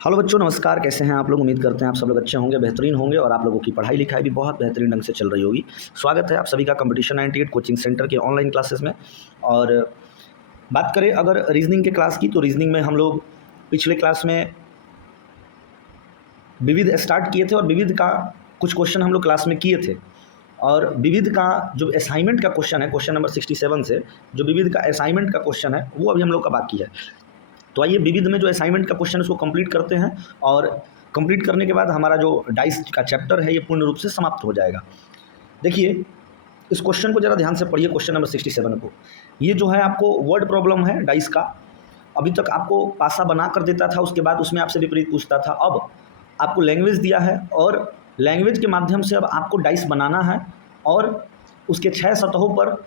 Hello बच्चों, नमस्कार। कैसे हैं आप लोग? उम्मीद करते हैं आप सब लोग अच्छे होंगे, बेहतरीन होंगे और आप लोगों की पढ़ाई लिखाई भी बहुत बेहतरीन ढंग से चल रही होगी। स्वागत है आप सभी का कंपटीशन 98 कोचिंग सेंटर के ऑनलाइन क्लासेस में। और बात करें अगर रीजनिंग के क्लास की, तो रीजनिंग में हम लोग पिछले क्लास में विविध स्टार्ट किए थे और विविध का कुछ क्वेश्चन हम लोग क्लास में किए थे। और विविध का जो असाइनमेंट का क्वेश्चन है, क्वेश्चन नंबर 67 से जो विविध का असाइनमेंट का क्वेश्चन है वो अभी हम लोग का बाकी है। तो आइए विविध में जो असाइनमेंट का क्वेश्चन है उसको कंप्लीट करते हैं और कंप्लीट करने के बाद हमारा जो डाइस का चैप्टर है ये पूर्ण रूप से समाप्त हो जाएगा। देखिए इस क्वेश्चन को ज़रा ध्यान से पढ़िए, क्वेश्चन नंबर 67 को। ये जो है आपको वर्ड प्रॉब्लम है डाइस का। अभी तक आपको पासा बना कर देता था, उसके बाद उसमें आपसे विपरीत पूछता था। अब आपको लैंग्वेज दिया है और लैंग्वेज के माध्यम से अब आपको डाइस बनाना है और उसके 6 सतहों पर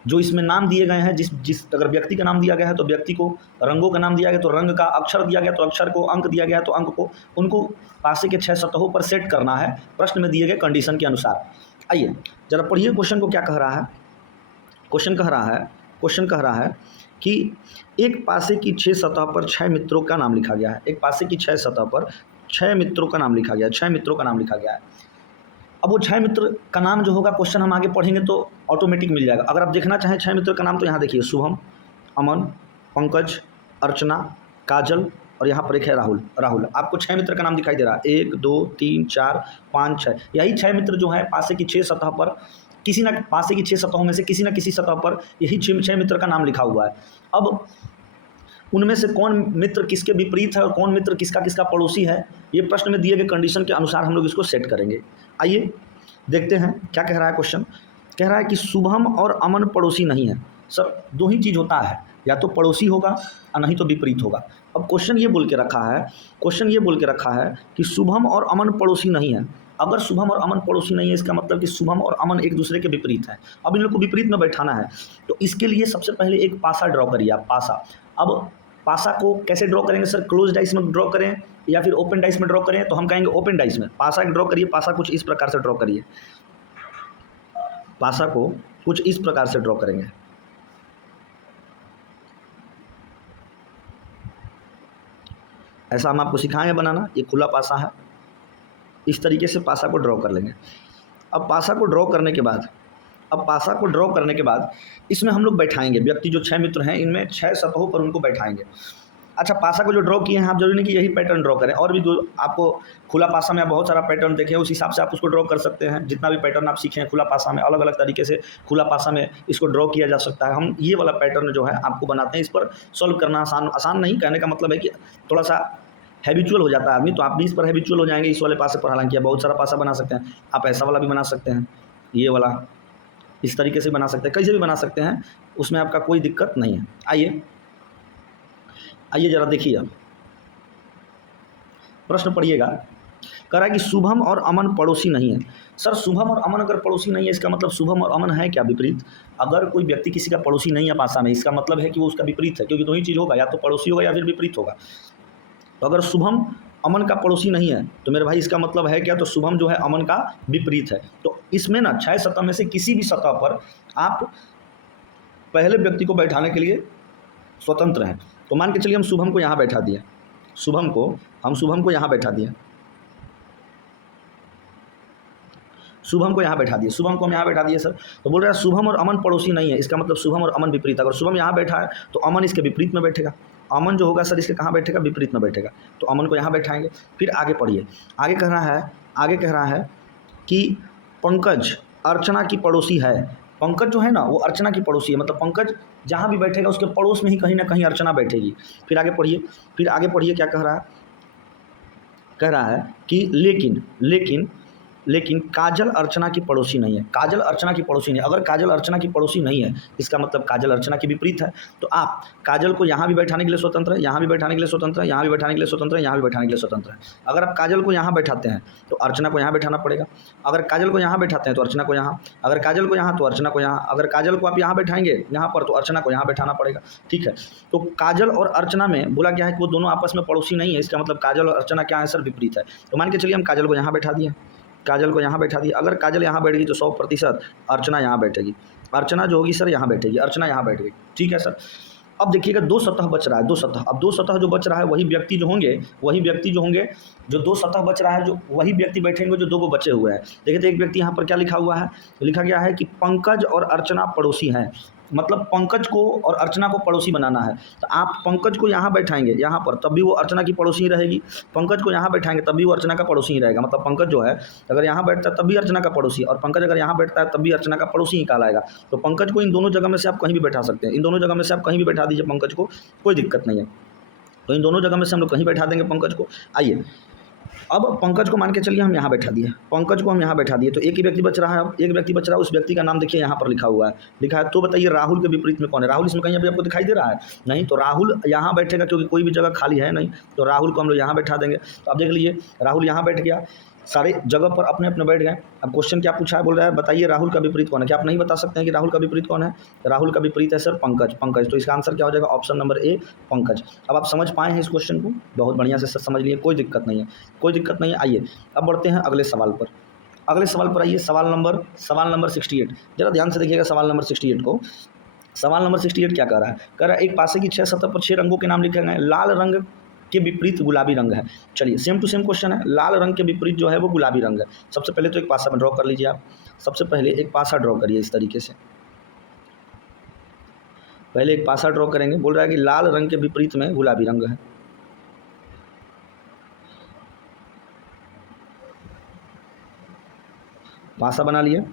जो इसमें नाम दिए गए हैं, जिस अगर व्यक्ति का नाम दिया गया है तो व्यक्ति को, रंगों का नाम दिया गया तो रंग का, अक्षर दिया गया तो अक्षर को, अंक दिया गया तो अंक को, उनको पासे के 6 सतहों पर सेट करना है प्रश्न में दिए गए कंडीशन के अनुसार। आइए जरा पढ़िए क्वेश्चन को क्या कह रहा है। क्वेश्चन कह रहा है कि एक पासे की 6 सतह पर 6 मित्रों का नाम लिखा गया है। एक पासे की 6 सतह पर 6 मित्रों का नाम लिखा गया है, 6 मित्रों का नाम लिखा गया है। अब वो 6 मित्र का नाम जो होगा, क्वेश्चन हम आगे पढ़ेंगे तो ऑटोमेटिक मिल जाएगा। अगर आप देखना चाहें 6 मित्र का नाम तो यहाँ देखिए, शुभम, अमन, पंकज, अर्चना, काजल और यहाँ पर एक है राहुल। आपको 6 मित्र का नाम दिखाई दे रहा है, 1 2 3 4 5 6। यही 6 मित्र जो है पासे की 6 सतह पर पासे की 6 सतहों में से किसी न किसी सतह पर यही 6 मित्र का नाम लिखा हुआ है। अब उनमें से कौन मित्र किसके विपरीत है और कौन मित्र किसका किसका पड़ोसी है, ये प्रश्न में दिए गए कंडीशन के अनुसार हम लोग इसको सेट करेंगे। आइए देखते हैं क्या कह रहा है क्वेश्चन। कह रहा है कि शुभम और अमन पड़ोसी नहीं है। सर दो ही चीज़ होता है, या तो पड़ोसी होगा और नहीं तो विपरीत होगा। अब क्वेश्चन ये बोल के रखा है कि शुभम और अमन पड़ोसी नहीं है। अगर शुभम और अमन पड़ोसी नहीं है, इसका मतलब कि शुभम और अमन एक दूसरे के विपरीत हैं। अब इन लोग को विपरीत में बैठाना है, तो इसके लिए सबसे पहले एक पासा ड्रॉ करिए आप, पासा। अब पासा को कैसे ड्रॉ करेंगे सर? क्लोज डाइस में ड्रॉ करें या फिर ओपन डाइस में ड्रॉ करें? तो हम कहेंगे ओपन डाइस में। पासा ड्रॉ करिए, पासा कुछ इस प्रकार से ड्रॉ करिए। पासा को कुछ इस प्रकार से ड्रॉ करेंगे। ऐसा हम आपको सिखाएंगे बनाना। ये खुला पासा है, इस तरीके से पासा को ड्रॉ कर लेंगे। अब पासा को ड्रॉ करने के बाद इसमें हम लोग बैठाएंगे व्यक्ति जो 6 मित्र हैं, इनमें 6 सतहों पर उनको बैठाएंगे। अच्छा, पासा को जो ड्रॉ किए हैं आप, जरूरी नहीं कि यही पैटर्न ड्रॉ करें, और भी जो आपको खुला पासा में बहुत सारा पैटर्न देखें, उस हिसाब से आप उसको ड्रॉ कर सकते हैं। जितना भी पैटर्न आप सीखें खुला पासा में, अलग अलग तरीके से खुला पासा में इसको ड्रॉ किया जा सकता है। हम ये वाला पैटर्न जो है आपको बनाते हैं, इस पर सॉल्व करना आसान नहीं। कहने का मतलब है कि थोड़ा सा हैबिचुअल हो जाता है आदमी, तो आप भी इस पर हैबिचुअल हो जाएंगे इस वाले पासे पर। हालांकि बहुत सारा पासा बना सकते हैं आप, ऐसा वाला भी बना सकते हैं, ये वाला इस तरीके से बना सकते हैं, कैसे भी बना सकते हैं, उसमें आपका कोई दिक्कत नहीं है। आइए जरा देखिए, अब प्रश्न पढ़िएगा। कह रहा है कि शुभम और अमन पड़ोसी नहीं है। सर शुभम और अमन अगर पड़ोसी नहीं है, इसका मतलब शुभम और अमन है क्या? विपरीत। अगर कोई व्यक्ति किसी का पड़ोसी नहीं है पासा में, इसका मतलब है कि वो उसका विपरीत है, क्योंकि दो ही चीज़ होगा, या तो पड़ोसी होगा या फिर विपरीत होगा। तो अगर शुभम अमन का पड़ोसी नहीं है तो मेरे भाई इसका मतलब है क्या? तो शुभम जो है अमन का विपरीत है। तो इसमें ना 6 सतह में से किसी भी सतह पर आप पहले व्यक्ति को बैठाने के लिए स्वतंत्र हैं। तो मान के चलिए हम शुभम को यहाँ बैठा दिए, शुभम को यहाँ बैठा दिए, शुभम को हम यहाँ बैठा दिए सर। तो बोल रहा है शुभम और अमन पड़ोसी नहीं है, इसका मतलब शुभम और अमन विपरीत। अगर शुभम यहाँ बैठा है तो अमन इसके विपरीत में बैठेगा। अमन जो होगा सर इसके कहाँ बैठेगा? विपरीत में बैठेगा। तो अमन को यहाँ बैठाएंगे। फिर आगे पढ़िए, आगे कह रहा है कि पंकज अर्चना की पड़ोसी है। पंकज जो है ना वो अर्चना की पड़ोसी है, मतलब पंकज जहाँ भी बैठेगा उसके पड़ोस में ही कहीं ना कहीं अर्चना बैठेगी। फिर आगे पढ़िए क्या कह रहा है। कह रहा है कि लेकिन काजल अर्चना की पड़ोसी नहीं है। काजल अर्चना की पड़ोसी नहीं। अगर काजल अर्चना की पड़ोसी नहीं है, इसका मतलब काजल अर्चना के विपरीत है। तो आप काजल को यहाँ भी बैठाने के लिए स्वतंत्र है, यहाँ भी बैठाने के लिए स्वतंत्र है, यहाँ भी बैठाने के लिए स्वतंत्र है, यहाँ भी बैठाने के लिए स्वतंत्र है। अगर आप काजल को यहाँ बैठाते हैं तो अर्चना को यहाँ बैठाना पड़ेगा। अगर काजल को यहाँ बैठाते हैं तो अर्चना को यहाँ, अगर काजल को यहाँ तो अर्चना को यहाँ, अगर काजल को आप यहाँ बैठाएंगे यहाँ पर तो अर्चना को यहाँ बैठाना पड़ेगा। ठीक है, तो काजल और अर्चना में बोला गया है कि वो दोनों आपस में पड़ोसी नहीं है, इसका मतलब काजल और अर्चना क्या है सर? विपरीत है। तो मान के चलिए हम काजल को यहाँ बैठा दिए, अगर काजल यहाँ बैठ गई तो 100% अर्चना यहाँ बैठेगी। अर्चना जो होगी सर यहाँ बैठेगी, अर्चना यहाँ बैठ गई। ठीक है सर, अब देखिएगा 2 सतह बच रहा है, 2 सतह। अब 2 सतह जो बच रहा है वही व्यक्ति जो होंगे जो 2 सतह बच रहा है, जो वही व्यक्ति बैठेंगे जो 2 को बचे हुए हैं। देखिए तो एक व्यक्ति यहाँ पर क्या लिखा हुआ है, लिखा गया है कि पंकज और अर्चना पड़ोसी हैं। मतलब पंकज को और अर्चना को पड़ोसी बनाना है। तो आप पंकज को यहाँ बैठाएंगे यहाँ पर, तब भी वो अर्चना की पड़ोसी ही रहेगी। पंकज को यहाँ बैठाएंगे तब भी वो अर्चना का पड़ोसी ही रहेगा। मतलब पंकज जो है अगर यहाँ बैठता है तब भी अर्चना का पड़ोसी, और पंकज अगर यहाँ बैठता है तब भी अर्चना का पड़ोसी ही कहलाएगा। तो पंकज को इन दोनों जगह में से आप कहीं भी बैठा सकते हैं। इन दोनों जगह में से आप कहीं भी बैठा दीजिए पंकज को, कोई दिक्कत नहीं है। तो इन दोनों जगह में से हम लोग कहीं बैठा देंगे पंकज को। आइए अब पंकज को मान के चलिए हम यहाँ बैठा दिए, पंकज को हम यहाँ बैठा दिए, तो एक ही व्यक्ति बच रहा है। अब एक व्यक्ति बच रहा है, उस व्यक्ति का नाम देखिए यहाँ पर लिखा हुआ है, लिखा है। तो बताइए राहुल के विपरीत में कौन है? राहुल इसमें कहीं अभी आपको दिखाई दे रहा है? नहीं। तो राहुल यहाँ बैठेगा क्योंकि कोई भी जगह खाली है नहीं, तो राहुल को हम लोग यहाँ बैठा देंगे। तो अब देख लीजिए राहुल यहाँ बैठ गया, सारे जगह पर अपने अपने बैठ गए। अब क्वेश्चन क्या पूछा है, बोल रहा है बताइए राहुल का विपरीत कौन है। क्या आप नहीं बता सकते हैं कि राहुल का विपरीत कौन है? राहुल का विपरीत है सर पंकज, पंकज। तो इसका आंसर क्या हो जाएगा? ऑप्शन नंबर ए पंकज। अब आप समझ पाए हैं इस क्वेश्चन को? बहुत बढ़िया से सर समझ लिए, कोई दिक्कत नहीं है, कोई दिक्कत नहीं है। आइए अब बढ़ते हैं अगले सवाल पर। अगले सवाल पर आइए, सवाल नंबर 68। जरा ध्यान से देखिएगा सवाल नंबर 68 को। सवाल नंबर 68 क्या कह रहा है? कह रहा है एक पासे की 6 सतह पर 6 रंगों के नाम लिखे गए हैं। लाल रंग के विपरीत गुलाबी रंग है। चलिए सेम टू सेम क्वेश्चन है। लाल रंग के विपरीत जो है वो गुलाबी रंग है। सबसे पहले तो एक पासा ड्रॉ कर लीजिए आप। सबसे पहले एक पासा ड्रॉ करिए इस तरीके से। पहले एक पासा ड्रॉ करेंगे। बोल रहा है कि लाल रंग के विपरीत में गुलाबी रंग है। पासा बना लिए।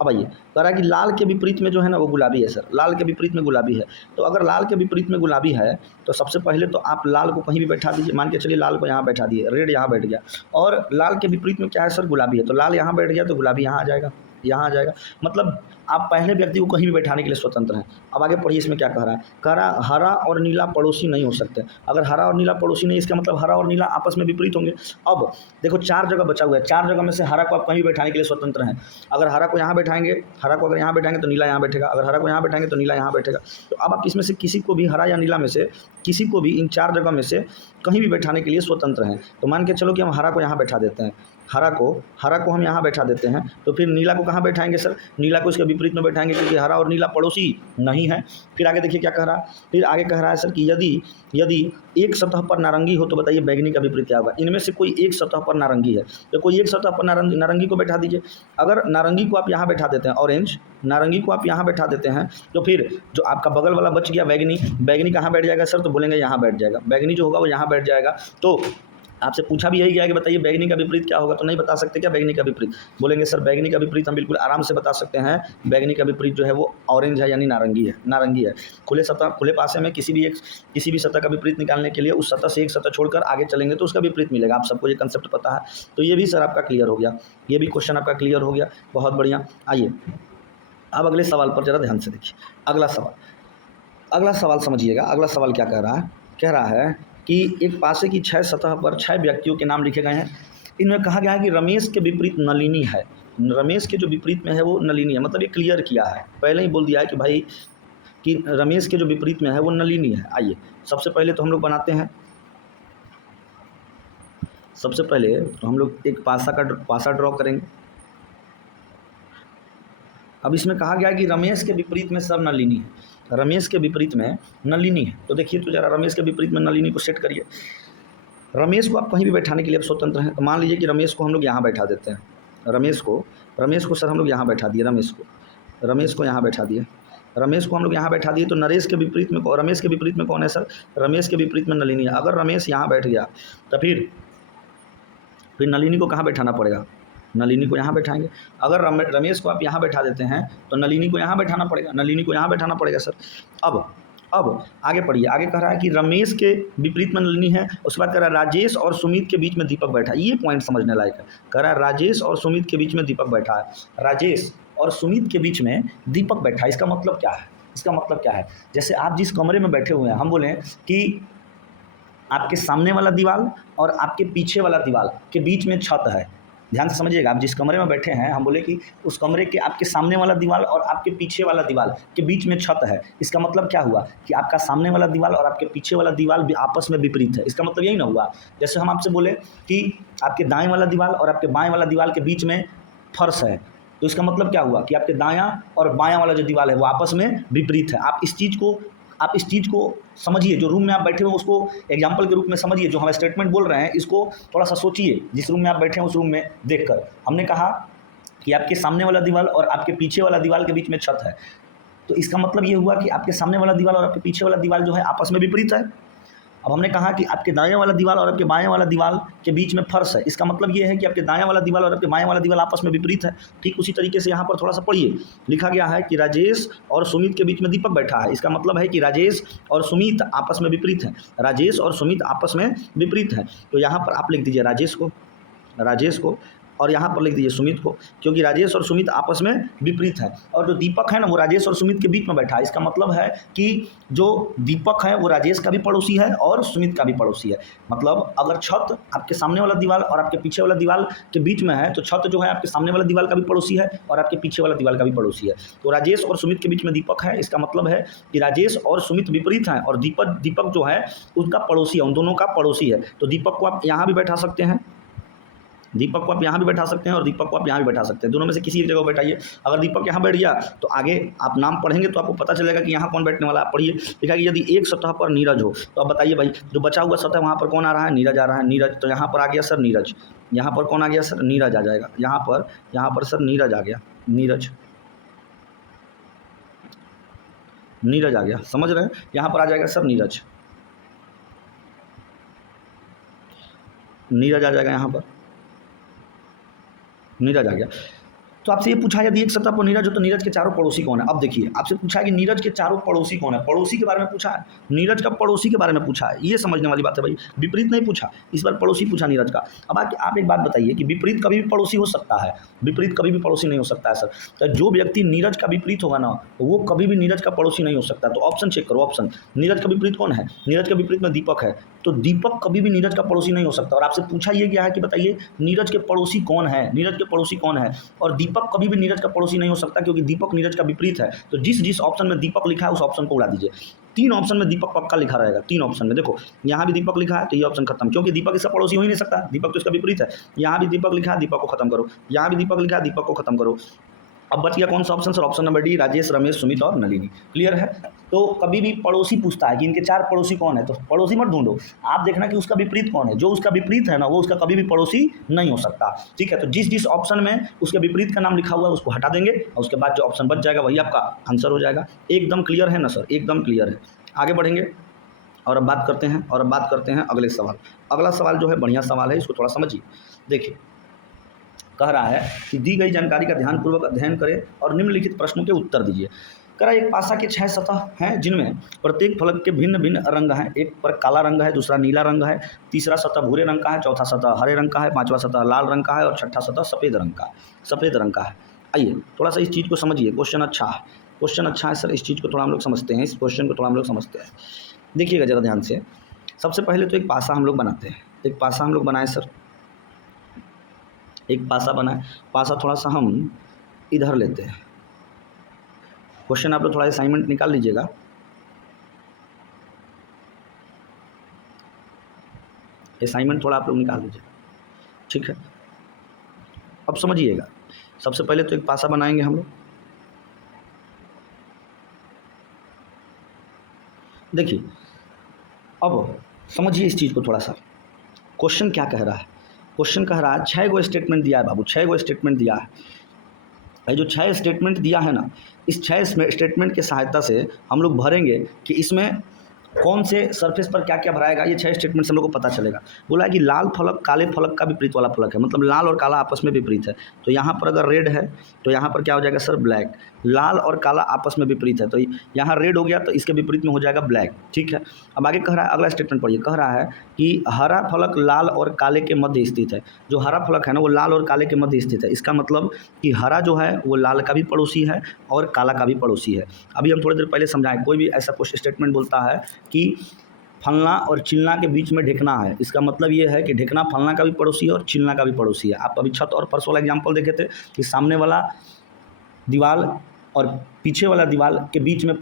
अब आइए कह रहा है कि लाल के विपरीत में जो है ना वो गुलाबी है सर, लाल के विपरीत में गुलाबी है। तो अगर लाल के विपरीत में गुलाबी है तो सबसे पहले तो आप लाल को कहीं भी बैठा दीजिए। मान के चलिए लाल को यहाँ बैठा दिए, रेड यहाँ बैठ गया, और लाल के विपरीत में क्या है सर? गुलाबी है। तो लाल यहाँ बैठ गया तो गुलाबी यहाँ आ जाएगा, यहाँ आ जाएगा। मतलब आप पहले व्यक्ति को कहीं भी बैठाने के लिए स्वतंत्र हैं। अब आगे पढ़िए इसमें क्या कह रहा है। कह रहा हरा और नीला पड़ोसी नहीं हो सकते। अगर हरा और नीला पड़ोसी नहीं, इसका मतलब हरा और नीला आपस में विपरीत होंगे। अब देखो 4 जगह बचा हुआ है, 4 जगह में से हरा को आप कहीं भी बैठाने के लिए स्वतंत्र हैं। अगर हरा को यहाँ बैठाएंगे, हरा को अगर यहाँ बैठाएंगे तो नीला यहाँ बैठेगा, अगर हरा को यहाँ बैठाएंगे तो नीला यहाँ बैठेगा। तो अब आप इसमें से किसी को भी, हरा या नीला में से किसी को भी इन 4 जगह में से कहीं भी बैठाने के लिए स्वतंत्र हैं। तो मान के चलो कि हम हरा को यहाँ बैठा देते हैं, हरा को हम यहाँ बैठा देते हैं। तो फिर नीला को कहाँ बैठाएंगे सर? नीला को इसके विपरीत में बैठाएंगे क्योंकि हरा और नीला पड़ोसी नहीं है। फिर आगे देखिए क्या कह रहा है। फिर आगे कह रहा है सर कि यदि एक सतह पर नारंगी हो तो बताइए बैगनी का विपरीत क्या होगा? इनमें से कोई एक सतह पर नारंगी है तो कोई एक सतह पर नारंगी को बैठा दीजिए। अगर नारंगी को आप यहाँ बैठा देते हैं, ऑरेंज नारंगी को आप यहाँ बैठा देते हैं, तो फिर जो आपका बगल वाला बच गया बैगनी, बैगनी कहाँ बैठ जाएगा सर? तो बोलेंगे यहाँ बैठ जाएगा, बैगनी जो होगा वो यहाँ बैठ जाएगा। तो आपसे पूछा भी यही गया कि बताइए बैगनी का विपरीत क्या होगा? तो नहीं बता सकते क्या बैगनी का विपरीत? बोलेंगे सर बैगनी का विपरीत हम बिल्कुल आराम से बता सकते हैं। बैगनी का विपरीत जो है वो ऑरेंज है, यानी नारंगी है, नारंगी है। खुले पासे में किसी भी सतह का विपरीत निकालने के लिए उस सतह से एक सतह छोड़कर आगे चलेंगे तो उसका विपरीत मिलेगा। आप सबको ये कंसेप्ट पता है। तो ये भी सर आपका क्लियर हो गया, ये भी क्वेश्चन आपका क्लियर हो गया। बहुत बढ़िया। आइए अब अगले सवाल पर जरा ध्यान से देखिए। अगला सवाल समझिएगा। अगला सवाल क्या कह रहा है? कह रहा है कि एक पासे की 6 सतह पर 6 व्यक्तियों के नाम लिखे गए हैं। इनमें कहा गया है कि रमेश के विपरीत नलिनी है। रमेश के जो विपरीत में है वो नलिनी है। मतलब ये क्लियर किया है, पहले ही बोल दिया है कि भाई कि रमेश के जो विपरीत में है वो नलिनी है। आइए सबसे पहले तो हम लोग बनाते हैं, सबसे पहले तो हम लोग एक पासा ड्रॉ करेंगे। अब इसमें कहा गया कि रमेश के विपरीत में सर नलिनी है, रमेश के विपरीत में नलिनी है। तो देखिए तो जरा रमेश के विपरीत में नलिनी को सेट करिए। रमेश को आप कहीं भी बैठाने के लिए आप स्वतंत्र हैं। तो मान लीजिए कि रमेश को हम लोग यहाँ बैठा देते हैं। रमेश को सर हम लोग यहाँ बैठा दिए, रमेश को यहाँ बैठा दिए, रमेश को हम लोग यहाँ बैठा दिए। तो रमेश के विपरीत में कौन है सर? रमेश के विपरीत में नलिनी है। अगर रमेश यहाँ बैठ गया तो फिर नलिनी को कहाँ बैठाना पड़ेगा? नलिनी को यहाँ बैठाएंगे। अगर रमेश को आप यहाँ बैठा देते हैं तो नलिनी को यहाँ बैठाना पड़ेगा, सर। अब आगे पढ़िए। आगे कह रहा है कि रमेश के विपरीत में नलिनी है। उसके बाद कह रहा है राजेश और सुमित के बीच में दीपक बैठा है। ये पॉइंट समझने लायक है। कह रहा है राजेश और सुमित के बीच में दीपक बैठा है। राजेश और सुमित के बीच में दीपक बैठा है, इसका मतलब क्या है? जैसे आप जिस कमरे में बैठे हुए हैं, हम बोलें कि आपके सामने वाला दीवार और आपके पीछे वाला दीवार के बीच में छत है। ध्यान से समझिएगा। आप जिस कमरे में बैठे हैं, हम बोले कि उस कमरे के आपके सामने वाला दीवार और आपके पीछे वाला दीवार के बीच में छत है। इसका मतलब क्या हुआ कि आपका सामने वाला दीवार और आपके पीछे वाला दीवार भी आपस में विपरीत है। इसका मतलब यही ना हुआ। जैसे हम आपसे बोले कि आपके दाएं वाला दीवार और आपके बाएं वाला दीवार के बीच में फर्श है, तो इसका मतलब क्या हुआ कि आपके दायां और बायां वाला जो दीवार है वो आपस में विपरीत है। आप इस चीज़ को आप इस चीज़ को समझिए, जो रूम में आप बैठे हो उसको एग्जाम्पल के रूप में समझिए, जो हम स्टेटमेंट बोल रहे हैं इसको थोड़ा सा सोचिए, जिस रूम में आप बैठे हैं उस रूम में देखकर। हमने कहा कि आपके सामने वाला दीवार और आपके पीछे वाला दीवार के बीच में छत है, तो इसका मतलब ये हुआ कि आपके सामने वाला दीवार और आपके पीछे वाला दीवार जो है आपस में विपरीत है। अब हमने कहा कि आपके दाएं वाला दीवार और आपके बाएं वाला दीवार के बीच में फर्श है, इसका मतलब ये है कि आपके दाएं वाला दीवार और आपके बाएं वाला दीवार आपस में विपरीत है। ठीक उसी तरीके से यहाँ पर थोड़ा सा पढ़िए, लिखा गया है कि राजेश और सुमित के बीच में दीपक बैठा है, इसका मतलब है कि राजेश और सुमित आपस में विपरीत हैं, राजेश और सुमित आपस में विपरीत हैं। तो यहाँ पर आप लिख दीजिए राजेश को और यहाँ पर लिख दीजिए सुमित को, क्योंकि राजेश और सुमित आपस में विपरीत है। और जो दीपक है ना वो राजेश और सुमित के बीच में बैठा है, इसका मतलब है कि जो दीपक है वो राजेश का भी पड़ोसी है और सुमित का भी पड़ोसी है। मतलब अगर छत आपके सामने वाला दीवार और आपके पीछे वाला दीवार के बीच में है तो छत जो है आपके सामने वाला दीवार का भी पड़ोसी है और आपके पीछे वाला दीवार का भी पड़ोसी है। तो राजेश और सुमित के बीच में दीपक है, इसका मतलब है कि राजेश और सुमित विपरीत हैं और दीपक जो है उसका पड़ोसी है, उन दोनों का पड़ोसी है। तो दीपक को आप यहाँ भी बैठा सकते हैं, दीपक को आप यहाँ भी बैठा सकते हैं और दीपक को आप यहाँ भी बैठा सकते हैं, दोनों में से किसी एक जगह बैठाइए। अगर दीपक यहाँ बैठ गया तो आगे आप नाम पढ़ेंगे तो आपको पता चलेगा कि यहाँ कौन बैठने वाला। आप पढ़िए, लिखा कि यदि एक सतह पर नीरज हो, तो अब बताइए भाई जो बचा हुआ सतह वहाँ पर कौन आ रहा है, नीरज आ रहा है। नीरज, तो यहाँ पर आ गया सर नीरज, यहाँ पर कौन आ गया सर, नीरज आ जाएगा। यहाँ पर सर नीरज आ गया, नीरज आ गया, समझ रहे हैं। यहाँ पर आ जाएगा सर नीरज आ जाएगा, यहाँ पर नीरज आ गया। तो आपसे ये पूछा यदि एक सतह पर नीरज हो तो नीरज के चारों पड़ोसी कौन है। अब देखिए आपसे पूछा है कि नीरज के चारों पड़ोसी कौन है, पड़ोसी के बारे में पूछा है, नीरज का पड़ोसी के बारे में पूछा है, ये समझने वाली बात है भाई। विपरीत नहीं पूछा, इस बार पड़ोसी पूछा नीरज का। अब आप एक बात बताइए कि विपरीत कभी भी पड़ोसी हो सकता है, विपरीत कभी भी पड़ोसी नहीं हो सकता है सर। तो जो व्यक्ति नीरज का विपरीत होगा ना वो कभी भी नीरज का पड़ोसी नहीं हो सकता। तो ऑप्शन चेक करो, ऑप्शन नीरज का विपरीत कौन है, नीरज का विपरीत में दीपक है, तो दीपक कभी भी नीरज का पड़ोसी नहीं हो सकता। और आपसे पूछा ये गया है कि बताइए नीरज के पड़ोसी कौन है, नीरज के पड़ोसी कौन है, और दीपक कभी भी नीरज का पड़ोसी नहीं हो सकता क्योंकि दीपक नीरज का विपरीत है। तो जिस ऑप्शन में दीपक लिखा है उस ऑप्शन को उड़ा दीजिए। 3 ऑप्शन में दीपक पक्का लिखा रहेगा, 3 ऑप्शन में देखो यहाँ भी दीपक लिखा है तो ये ऑप्शन खत्म, क्योंकि दीपक इसका पड़ोसी हो ही नहीं सकता, दीपक तो इसका विपरीत है। यहाँ भी दीपक लिखा है, दीपक को खत्म करो, यहाँ भी दीपक लिखा है, दीपक को खत्म करो। अब बच गया कौन सा option sir, option number D, Rajesh, Ramesh, Sumit और नलिनी। क्लियर है। तो कभी भी पड़ोसी पूछता है कि इनके 4 पड़ोसी कौन है, तो पड़ोसी मत ढूंढो, आप देखना कि उसका विपरीत कौन है, जो उसका विपरीत है ना वो उसका कभी भी पड़ोसी नहीं हो सकता। ठीक है, तो जिस ऑप्शन में उसके विपरीत का नाम लिखा हुआ है उसको हटा देंगे और उसके बाद जो ऑप्शन बच जाएगा वही आपका आंसर हो जाएगा। एकदम क्लियर है ना सर, एकदम क्लियर है। आगे बढ़ेंगे और अब बात करते हैं अगले सवाल। अगला सवाल जो है बढ़िया सवाल है, इसको थोड़ा समझिए। देखिए कह रहा है कि दी गई जानकारी का ध्यानपूर्वक अध्ययन करें और निम्नलिखित प्रश्नों के उत्तर दीजिए। कह रहा है एक पासा के 6 सतह हैं जिनमें प्रत्येक फलक के भिन्न भिन्न रंग हैं। एक पर काला रंग है, दूसरा नीला रंग है, तीसरा सतह भूरे रंग का है, चौथा सतह हरे रंग का है, पांचवा सतह लाल रंग का है और छठा सतह सफ़ेद रंग का है। आइए थोड़ा सा इस चीज़ को समझिए, क्वेश्चन अच्छा है सर, इस चीज़ को थोड़ा हम लोग समझते हैं, इस क्वेश्चन को थोड़ा हम लोग समझते हैं। देखिएगा ज़रा ध्यान से। सबसे पहले तो एक पासा हम लोग बनाते हैं, एक पासा हम लोग बनाए सर, एक पासा बनाए। पासा थोड़ा सा हम इधर लेते हैं। क्वेश्चन आप लोग थोड़ा असाइनमेंट निकाल लीजिएगा। असाइनमेंट थोड़ा आप लोग निकाल लीजिए, ठीक है। अब समझिएगा, सबसे पहले तो एक पासा बनाएंगे हम लोग। देखिए अब समझिए इस चीज़ को थोड़ा सा। क्वेश्चन क्या कह रहा है, क्वेश्चन कह रहा है 6 गो स्टेटमेंट दिया है बाबू, 6 गो स्टेटमेंट दिया है। ये जो 6 स्टेटमेंट दिया है ना, इस 6 स्टेटमेंट की सहायता से हम लोग भरेंगे कि इसमें कौन से सरफेस पर क्या क्या भराएगा। ये 6 स्टेटमेंट से हम लोग को पता चलेगा। बोला है कि लाल फलक काले फलक का विपरीत वाला फलक है, मतलब लाल और काला आपस में विपरीत है। तो यहाँ पर अगर रेड है तो यहाँ पर क्या हो जाएगा सर, ब्लैक। लाल और काला आपस में विपरीत है तो यहाँ रेड हो गया तो इसके विपरीत में हो जाएगा ब्लैक, ठीक है। अब आगे कह रहा है, अगला स्टेटमेंट पढ़िए। कह रहा है कि हरा फलक लाल और काले के मध्य स्थित है। जो हरा फलक है ना वो लाल और काले के मध्य स्थित है। इसका मतलब कि हरा जो है वो लाल का भी पड़ोसी है और काला का भी पड़ोसी है। अभी हम थोड़ी देर पहले समझाएं, कोई भी ऐसा कुछ स्टेटमेंट बोलता है कि फलना और चिलना के बीच में ढेकना है, इसका मतलब ये है कि ढेकना फलना का भी पड़ोसी है और चिलना का भी पड़ोसी है। आप अभी छत और फर्श वाला एग्जाम्पल देखे थे कि सामने वाला दीवार और पीछे वाला दीवार के बीच में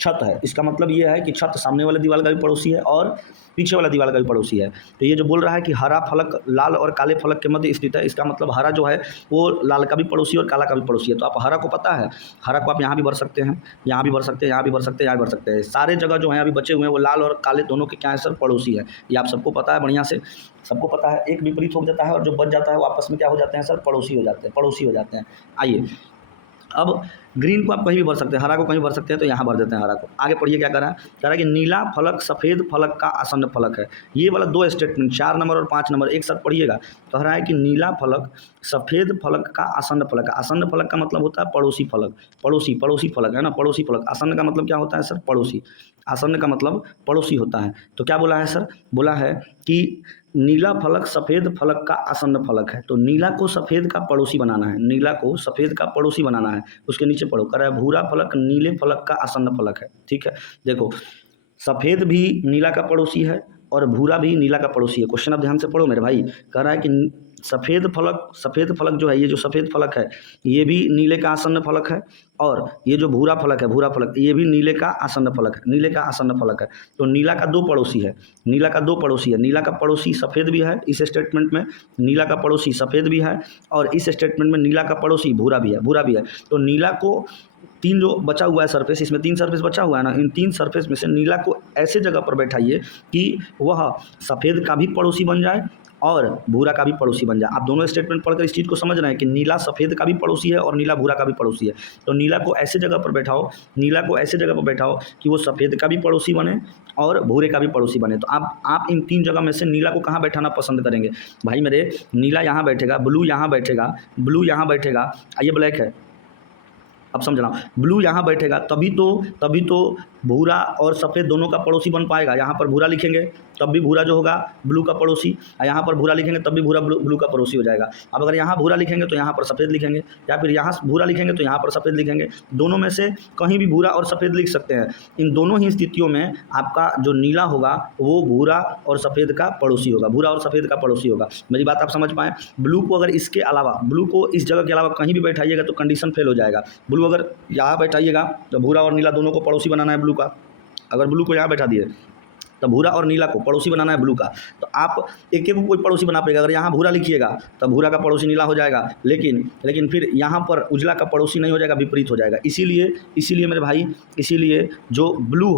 छत है, इसका मतलब ये है कि छत सामने वाले दीवार का भी पड़ोसी है और पीछे वाला दीवार का भी पड़ोसी है। तो ये जो बोल रहा है कि हरा फलक लाल और काले फलक के मध्य स्थित है, इसका मतलब हरा जो है वो लाल का भी पड़ोसी और काला का भी पड़ोसी है। तो आप हरा को पता है, हरा को आप यहाँ भी भर सकते हैं, यहाँ भी भर सकते हैं, यहाँ भी भर सकते हैं, यहाँ भी भर सकते हैं। सारे जगह जो है अभी बचे हुए हैं वो लाल और काले दोनों के क्या है सर, पड़ोसी है। ये आप सबको पता है, बढ़िया से सबको पता है। एक विपरीत हो जाता है और जो बच जाता है वो आपस में क्या हो जाते हैं सर, पड़ोसी हो जाते हैं, पड़ोसी हो जाते हैं। आइए अब ग्रीन को आप कहीं भी भर सकते हैं, हरा को कहीं भर सकते हैं, तो यहाँ भर देते हैं हरा को। आगे पढ़िए क्या कह रहा है, कह रहा है कि नीला फलक सफ़ेद फलक का आसन्न फलक है। ये वाला दो स्टेटमेंट 4 नंबर और 5 नंबर एक साथ पढ़िएगा। कह रहा है कि नीला फलक सफ़ेद फलक का आसन्न फलक है। आसन्न फलक का मतलब होता है पड़ोसी फलक, पड़ोसी पड़ोसी फलक है ना, पड़ोसी फलक। आसन्न का मतलब क्या होता है सर, पड़ोसी। आसन्न का मतलब पड़ोसी होता है। तो क्या बोला है सर, बोला है कि नीला फलक सफ़ेद फलक का आसन्न फलक है। तो नीला को सफ़ेद का पड़ोसी बनाना है, नीला को सफ़ेद का पड़ोसी बनाना है। उसके नीचे पढ़ो, कह रहा है भूरा फलक नीले फलक का आसन्न फलक है। ठीक है, देखो सफ़ेद भी नीला का पड़ोसी है और भूरा भी नीला का पड़ोसी है। क्वेश्चन आप ध्यान से पढ़ो मेरे भाई। कह रहा है कि सफ़ेद फलक जो है, ये जो सफ़ेद फलक है ये भी नीले का आसन्न फलक है, और ये जो भूरा फलक है, भूरा फलक, ये भी नीले का आसन्न फलक है, नीले का आसन्न फलक है। तो नीला का दो पड़ोसी है, नीला का दो पड़ोसी है। नीला का पड़ोसी सफ़ेद भी है, इस स्टेटमेंट में नीला का पड़ोसी सफ़ेद भी है, और इस स्टेटमेंट में नीला का पड़ोसी भूरा भी है, भूरा भी है। तो नीला को तीन जो बचा हुआ है सरफेस, इसमें 3 सरफेस बचा हुआ है ना, इन 3 सरफेस में से नीला को ऐसे जगह पर बैठाइए कि वह सफ़ेद का भी पड़ोसी बन जाए और भूरा का भी पड़ोसी बन जाए। आप दोनों स्टेटमेंट पढ़कर इस चीज़ को समझ रहे हैं कि नीला सफ़ेद का भी पड़ोसी है और नीला भूरा का भी पड़ोसी है। तो नीला को ऐसे जगह पर बैठाओ, नीला को ऐसे जगह पर बैठाओ कि वो सफ़ेद का भी पड़ोसी बने और भूरे का भी पड़ोसी बने। तो आप इन 3 जगह में से नीला को कहाँ बैठाना पसंद करेंगे भाई मेरे? नीला यहाँ बैठेगा, ब्लू यहाँ बैठेगा, ब्लू यहाँ बैठेगा, ये ब्लैक है, अब समझना, ब्लू यहाँ बैठेगा, तभी तो भूरा और सफ़ेद दोनों का पड़ोसी बन पाएगा। यहाँ पर भूरा लिखेंगे तब भी भूरा जो होगा ब्लू का पड़ोसी, और यहाँ पर भूरा लिखेंगे तब भी भूरा ब्लू का पड़ोसी हो जाएगा। अब अगर यहाँ भूरा लिखेंगे तो यहाँ पर सफ़ेद लिखेंगे, या फिर यहाँ भूरा लिखेंगे तो यहाँ पर सफ़ेद लिखेंगे। दोनों में से कहीं भी भूरा और सफ़ेद लिख सकते हैं। इन दोनों ही स्थितियों में आपका जो नीला होगा वो भूरा और सफ़ेद का पड़ोसी होगा, भूरा और सफ़ेद का पड़ोसी होगा। मेरी बात आप समझ पाएँ? ब्लू को अगर इसके अलावा, ब्लू को इस जगह के अलावा कहीं भी बैठाइएगा तो कंडीशन फेल हो जाएगा। ब्लू अगर यहाँ बैठाइएगा तो भूरा और नीला दोनों को पड़ोसी बनाना है ब्लू का। अगर ब्लू को यहाँ बैठा दिए तो भूरा और नीला को पड़ोसी बनाना है ब्लू का, तो आप एक एक को कोई पड़ोसी बना पाएगा। अगर यहाँ भूरा लिखिएगा तो भूरा का पड़ोसी नीला हो जाएगा, लेकिन फिर यहाँ पर उजला का पड़ोसी नहीं हो जाएगा, विपरीत हो जाएगा। इसीलिए मेरे भाई, इसीलिए जो ब्लू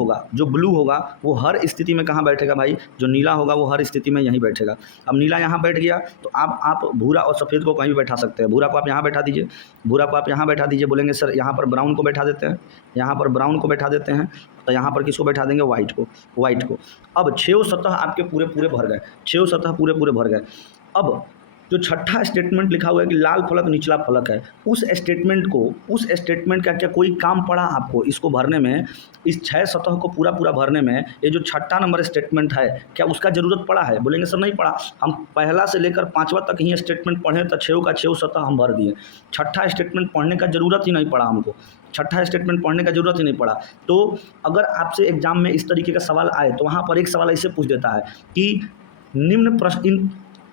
होगा वो हर स्थिति में कहाँ बैठेगा भाई? जो नीला होगा वो हर स्थिति में यहीं बैठेगा। अब नीला यहाँ बैठ गया तो आप भूरा और सफ़ेद को कहीं भी बैठा सकते हैं। भूरा को आप यहाँ बैठा दीजिए, भूरा को आप यहाँ बैठा दीजिए, बोलेंगे सर यहाँ पर ब्राउन को बैठा देते हैं, यहाँ पर ब्राउन को बैठा देते हैं, तो यहाँ पर किसको बैठा देंगे? वाइट को। अब 6 सतह आपके पूरे भर गए, 6 सतह पूरे भर गए। अब जो छठा स्टेटमेंट लिखा हुआ है कि लाल फलक निचला फलक है, उस स्टेटमेंट का क्या कोई काम पड़ा आपको इसको भरने में? इस 6 सतह को पूरा भरने में ये जो छठा नंबर स्टेटमेंट है, क्या उसका ज़रूरत पड़ा है? बोलेंगे सर नहीं पड़ा, हम पहला से लेकर 5वां तक ही स्टेटमेंट पढ़े तो 6 का 6 सतह हम भर दिए। छठा स्टेटमेंट पढ़ने का ज़रूरत ही नहीं पड़ा हमको, छठा स्टेटमेंट पढ़ने का ज़रूरत ही नहीं पड़ा। तो अगर आपसे एग्जाम में इस तरीके का सवाल आए तो वहाँ पर एक सवाल ऐसे पूछ देता है कि निम्न प्रश्न,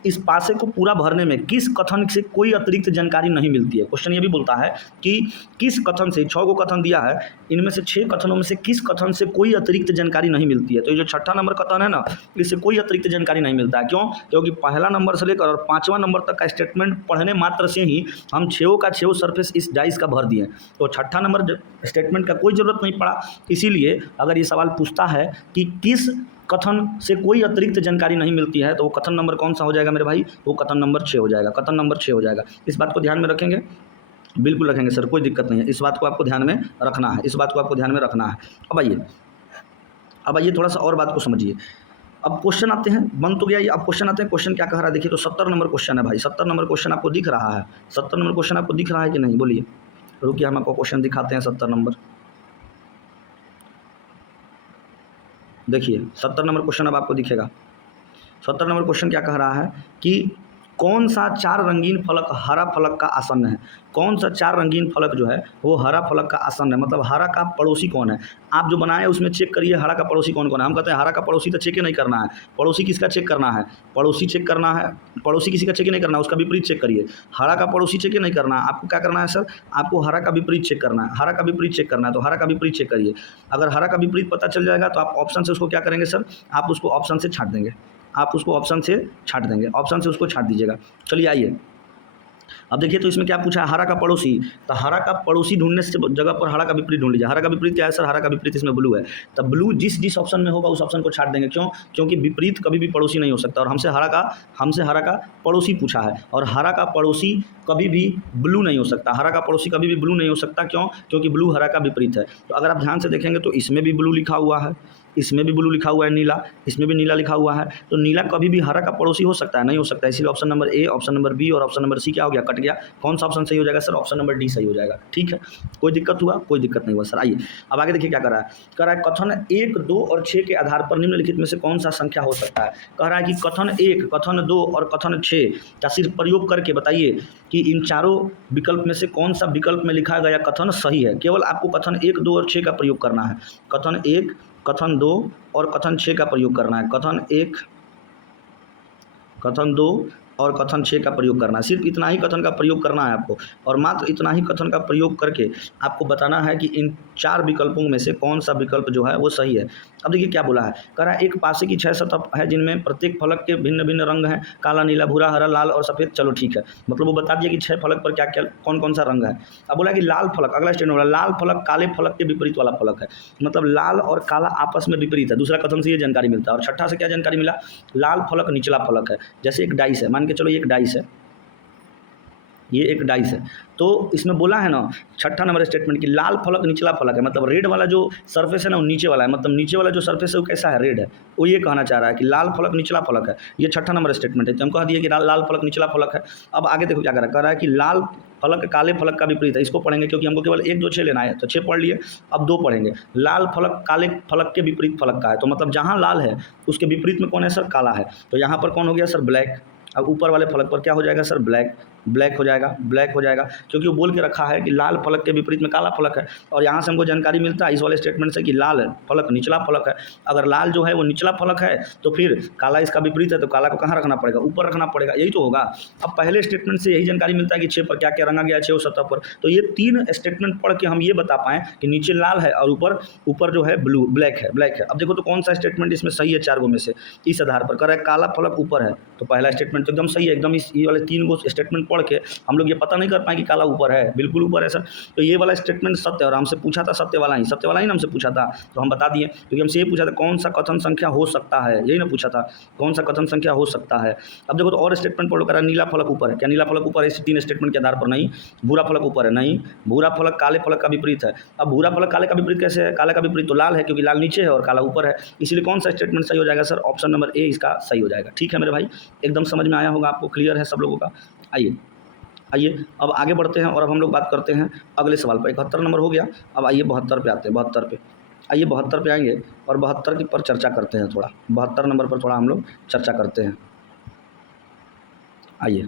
इस पासे को पूरा भरने में किस कथन से कोई अतिरिक्त जानकारी नहीं मिलती है। क्वेश्चन ये भी बोलता है कि किस कथन से, 6 को कथन दिया है, इनमें से 6 कथनों में से किस कथन से कोई अतिरिक्त जानकारी नहीं मिलती है। तो ये जो छठा नंबर कथन है ना, इससे कोई अतिरिक्त जानकारी नहीं मिलता है। क्यों? क्योंकि पहला नंबर से लेकर और 5वां नंबर तक का स्टेटमेंट पढ़ने मात्र से ही हम 6 का 6 सरफेस इस डाइस का भर दिए। तो छठा नंबर स्टेटमेंट का कोई ज़रूरत नहीं पड़ा। इसीलिए अगर ये सवाल पूछता है कि किस कथन से कोई अतिरिक्त जानकारी नहीं मिलती है, तो वो कथन नंबर कौन सा हो जाएगा मेरे भाई? वो कथन नंबर 6 हो जाएगा, कथन नंबर 6 हो जाएगा। इस बात को ध्यान में रखेंगे? बिल्कुल रखेंगे सर, कोई दिक्कत नहीं है। इस बात को आपको ध्यान में रखना है, इस बात को आपको ध्यान में रखना है। अब आइए थोड़ा सा और बात को समझिए। अब क्वेश्चन आते हैं, बन तो गया ये, अब क्वेश्चन आते हैं। क्वेश्चन क्या कह रहा है देखिए, तो 70 नंबर क्वेश्चन है भाई, 70 नंबर क्वेश्चन आपको दिख रहा है? 70 नंबर क्वेश्चन आपको दिख रहा है कि नहीं? बोलिए, रुकिए हम आपको क्वेश्चन दिखाते हैं। 70 नंबर देखिए, 70 नंबर क्वेश्चन अब आपको दिखेगा। 70 नंबर क्वेश्चन क्या कह रहा है कि कौन सा 4 रंगीन फलक हरा फलक का आसन्न है? कौन सा 4 रंगीन फलक जो है वो हरा फलक का आसन्न है, मतलब हरा का पड़ोसी कौन है? आप जो बनाए उसमें चेक करिए हरा का पड़ोसी कौन-कौन है। हम कहते हैं हरा का पड़ोसी तो चेक ही नहीं करना है, पड़ोसी किसका चेक करना है? पड़ोसी चेक करना है, पड़ोसी किसी का चेक ही नहीं करना है, उसका विपरीत चेक करिए। हरा का पड़ोसी चेक ही नहीं करना है, आपको क्या करना है सर? आपको हरा का विपरीत चेक करना है, हरा का विपरीत चेक करना है, तो हरा का विपरीत चेक करिए। अगर हरा का विपरीत पता चल जाएगा तो आप ऑप्शन से उसको क्या करेंगे सर? आप उसको ऑप्शन से छाँट देंगे, आप उसको ऑप्शन से छाँट देंगे, ऑप्शन से उसको छाँट दीजिएगा। चलिए आइए, अब देखिए तो इसमें क्या पूछा है? हरा का पड़ोसी, तो हरा का पड़ोसी ढूंढने से जगह पर हरा का विपरीत ढूंढ लीजिए। हरा का विपरीत क्या है सर? हरा का विपरीत इसमें ब्लू है, तब ब्लू जिस ऑप्शन में होगा उस ऑप्शन को छाट देंगे। क्यों? क्योंकि विपरीत कभी भी पड़ोसी नहीं हो सकता, और हमसे हरा का पड़ोसी पूछा है, और हरा का पड़ोसी कभी भी ब्लू नहीं हो सकता। हरा का पड़ोसी कभी भी ब्लू नहीं हो सकता। क्यों? क्योंकि ब्लू हरा का विपरीत है। तो अगर आप ध्यान से देखेंगे तो इसमें भी ब्लू लिखा हुआ है, इसमें भी ब्लू लिखा हुआ है, नीला, इसमें भी नीला लिखा हुआ है, तो नीला कभी भी हरा का पड़ोसी हो सकता है? नहीं हो सकता। इसीलिए option number A, option number B और ऑप्शन नंबर सी क्या हो गया? कट गया। कौन सा ऑप्शन सही हो जाएगा सर? ऑप्शन नंबर डी सही हो जाएगा। ठीक है, कोई दिक्कत हुआ? कोई दिक्कत नहीं हुआ सर। आइए अब आगे देखिए क्या कर रहा है। कह रहा है कथन 1, 2 और 6 के आधार पर निम्नलिखित में से कौन सा संख्या हो सकता है? कह रहा है कि कथन 1, कथन 2 और कथन 6 का सिर्फ प्रयोग करके बताइए कि इन चारों विकल्प में से कौन सा विकल्प में लिखा गया कथन सही है। केवल आपको कथन 1, 2 और 6 का प्रयोग करना है। कथन 1, कथन 2 और कथन 6 का प्रयोग करना है। कथन 1, कथन 2 और कथन 6 का प्रयोग करना है। सिर्फ इतना ही कथन का प्रयोग करना है आपको, और मात्र इतना ही कथन का प्रयोग करके आपको बताना है कि इन 4 विकल्पों में से कौन सा विकल्प जो है वो सही है। अब देखिए क्या बोला है। कह रहा है एक पासे की 6 सतह है जिनमें प्रत्येक फलक के भिन्न भिन्न रंग हैं, काला, नीला, भूरा, हरा, लाल और सफ़ेद। चलो ठीक है, मतलब वो बता दिया कि 6 फलक पर क्या क्या कौन कौन सा रंग है। अब बोला कि लाल फलक, अगला स्टेटमेंट बोला लाल फलक काले फलक के विपरीत वाला फलक है, मतलब लाल और काला आपस में विपरीत है। दूसरा कथन से ये जानकारी मिलता है। और छठा से क्या जानकारी मिला? लाल फलक निचला फलक है। जैसे एक डाइस है, मान के चलो ये एक डाइस है, ये एक डाइस है, तो इसमें बोला है ना छठा नंबर स्टेटमेंट कि लाल फलक निचला फलक है, मतलब रेड वाला जो सरफेस है ना वो नीचे वाला है, मतलब नीचे वाला जो सरफेस है वो कैसा है? रेड है। वो ये कहना चाह रहा है कि लाल फलक निचला फलक है। ये छठा नंबर स्टेटमेंट है, तो हम कह दिए कि लाल फलक निचला फलक है। अब आगे देखो क्या कह रहा है कि लाल फलक काले फलक का विपरीत है। इसको पढ़ेंगे क्योंकि हमको केवल 1, 2, 6 लेना है, तो 6 पढ़ लिए। अब 2 पढ़ेंगे। लाल फलक काले फलक के विपरीत फलक का है, तो मतलब जहाँ लाल है उसके विपरीत में कौन है सर? काला है। तो यहाँ पर कौन हो गया सर? ब्लैक। अब ऊपर वाले फलक पर क्या हो जाएगा सर? ब्लैक। ब्लैक हो जाएगा, ब्लैक हो जाएगा, क्योंकि वो बोल के रखा है कि लाल फलक के विपरीत में काला फलक है। और यहाँ से हमको जानकारी मिलता है इस वाले स्टेटमेंट से कि लाल फलक निचला फलक है। अगर लाल जो है वो निचला फलक है तो फिर काला इसका विपरीत है, तो काला को कहाँ रखना पड़ेगा? ऊपर रखना पड़ेगा, यही तो होगा। अब पहले स्टेटमेंट से यही जानकारी मिलता है कि 6 पर क्या क्या रंगा गया है, 6 सतह पर। तो ये 3 स्टेटमेंट पढ़ के हम ये बता पाएँ कि नीचे लाल है और ऊपर जो है ब्लैक है। अब देखो तो कौन सा स्टेटमेंट इसमें सही है 4 गो में से? इस आधार पर कर रहा है काला फलक ऊपर है, तो पहला स्टेटमेंट तो एकदम सही है। एकदम इस ये वाले 3 गो स्टेटमेंट पढ़ के हम लोग ये पता नहीं कर पाए कि काला ऊपर है, बिल्कुल ऊपर है सर। तो ये वाला स्टेटमेंट सत्य है, और हमसे पूछा था सत्य वाला ही ना हमसे पूछा था, तो हम बता दिए। क्योंकि हमसे ये पूछा था कौन सा कथन संख्या हो सकता है, यही ना पूछा था कौन सा कथन संख्या हो सकता है। अब देखो तो और स्टेटमेंट पढ़ो। कह रहा है नीला फलक ऊपर है। क्या नीला फलक ऊपर है? इस 3 स्टेटमेंट के आधार पर नहीं। भूरा फलक ऊपर है, नहीं। भूरा फलक काले फलक का विपरीत है। अब भूरा फलक काले का विपरीत कैसे है? काले का विपरीत तो लाल है, क्योंकि लाल नीचे है और काला ऊपर है, इसलिए कौन सा स्टेटमेंट सही हो जाएगा सर? ऑप्शन नंबर ए इसका सही हो जाएगा। ठीक है मेरे भाई, एकदम समझ में आया होगा आपको, क्लियर है सब लोगों का। आइए अब आगे बढ़ते हैं और अब हम लोग बात करते हैं अगले सवाल पर। 71 नंबर हो गया। अब आइए 72 पे आते हैं। 72 पे आइए, 72 पे आएंगे और 72 के पर चर्चा करते हैं थोड़ा। 72 नंबर पर थोड़ा हम लोग चर्चा करते हैं। आइए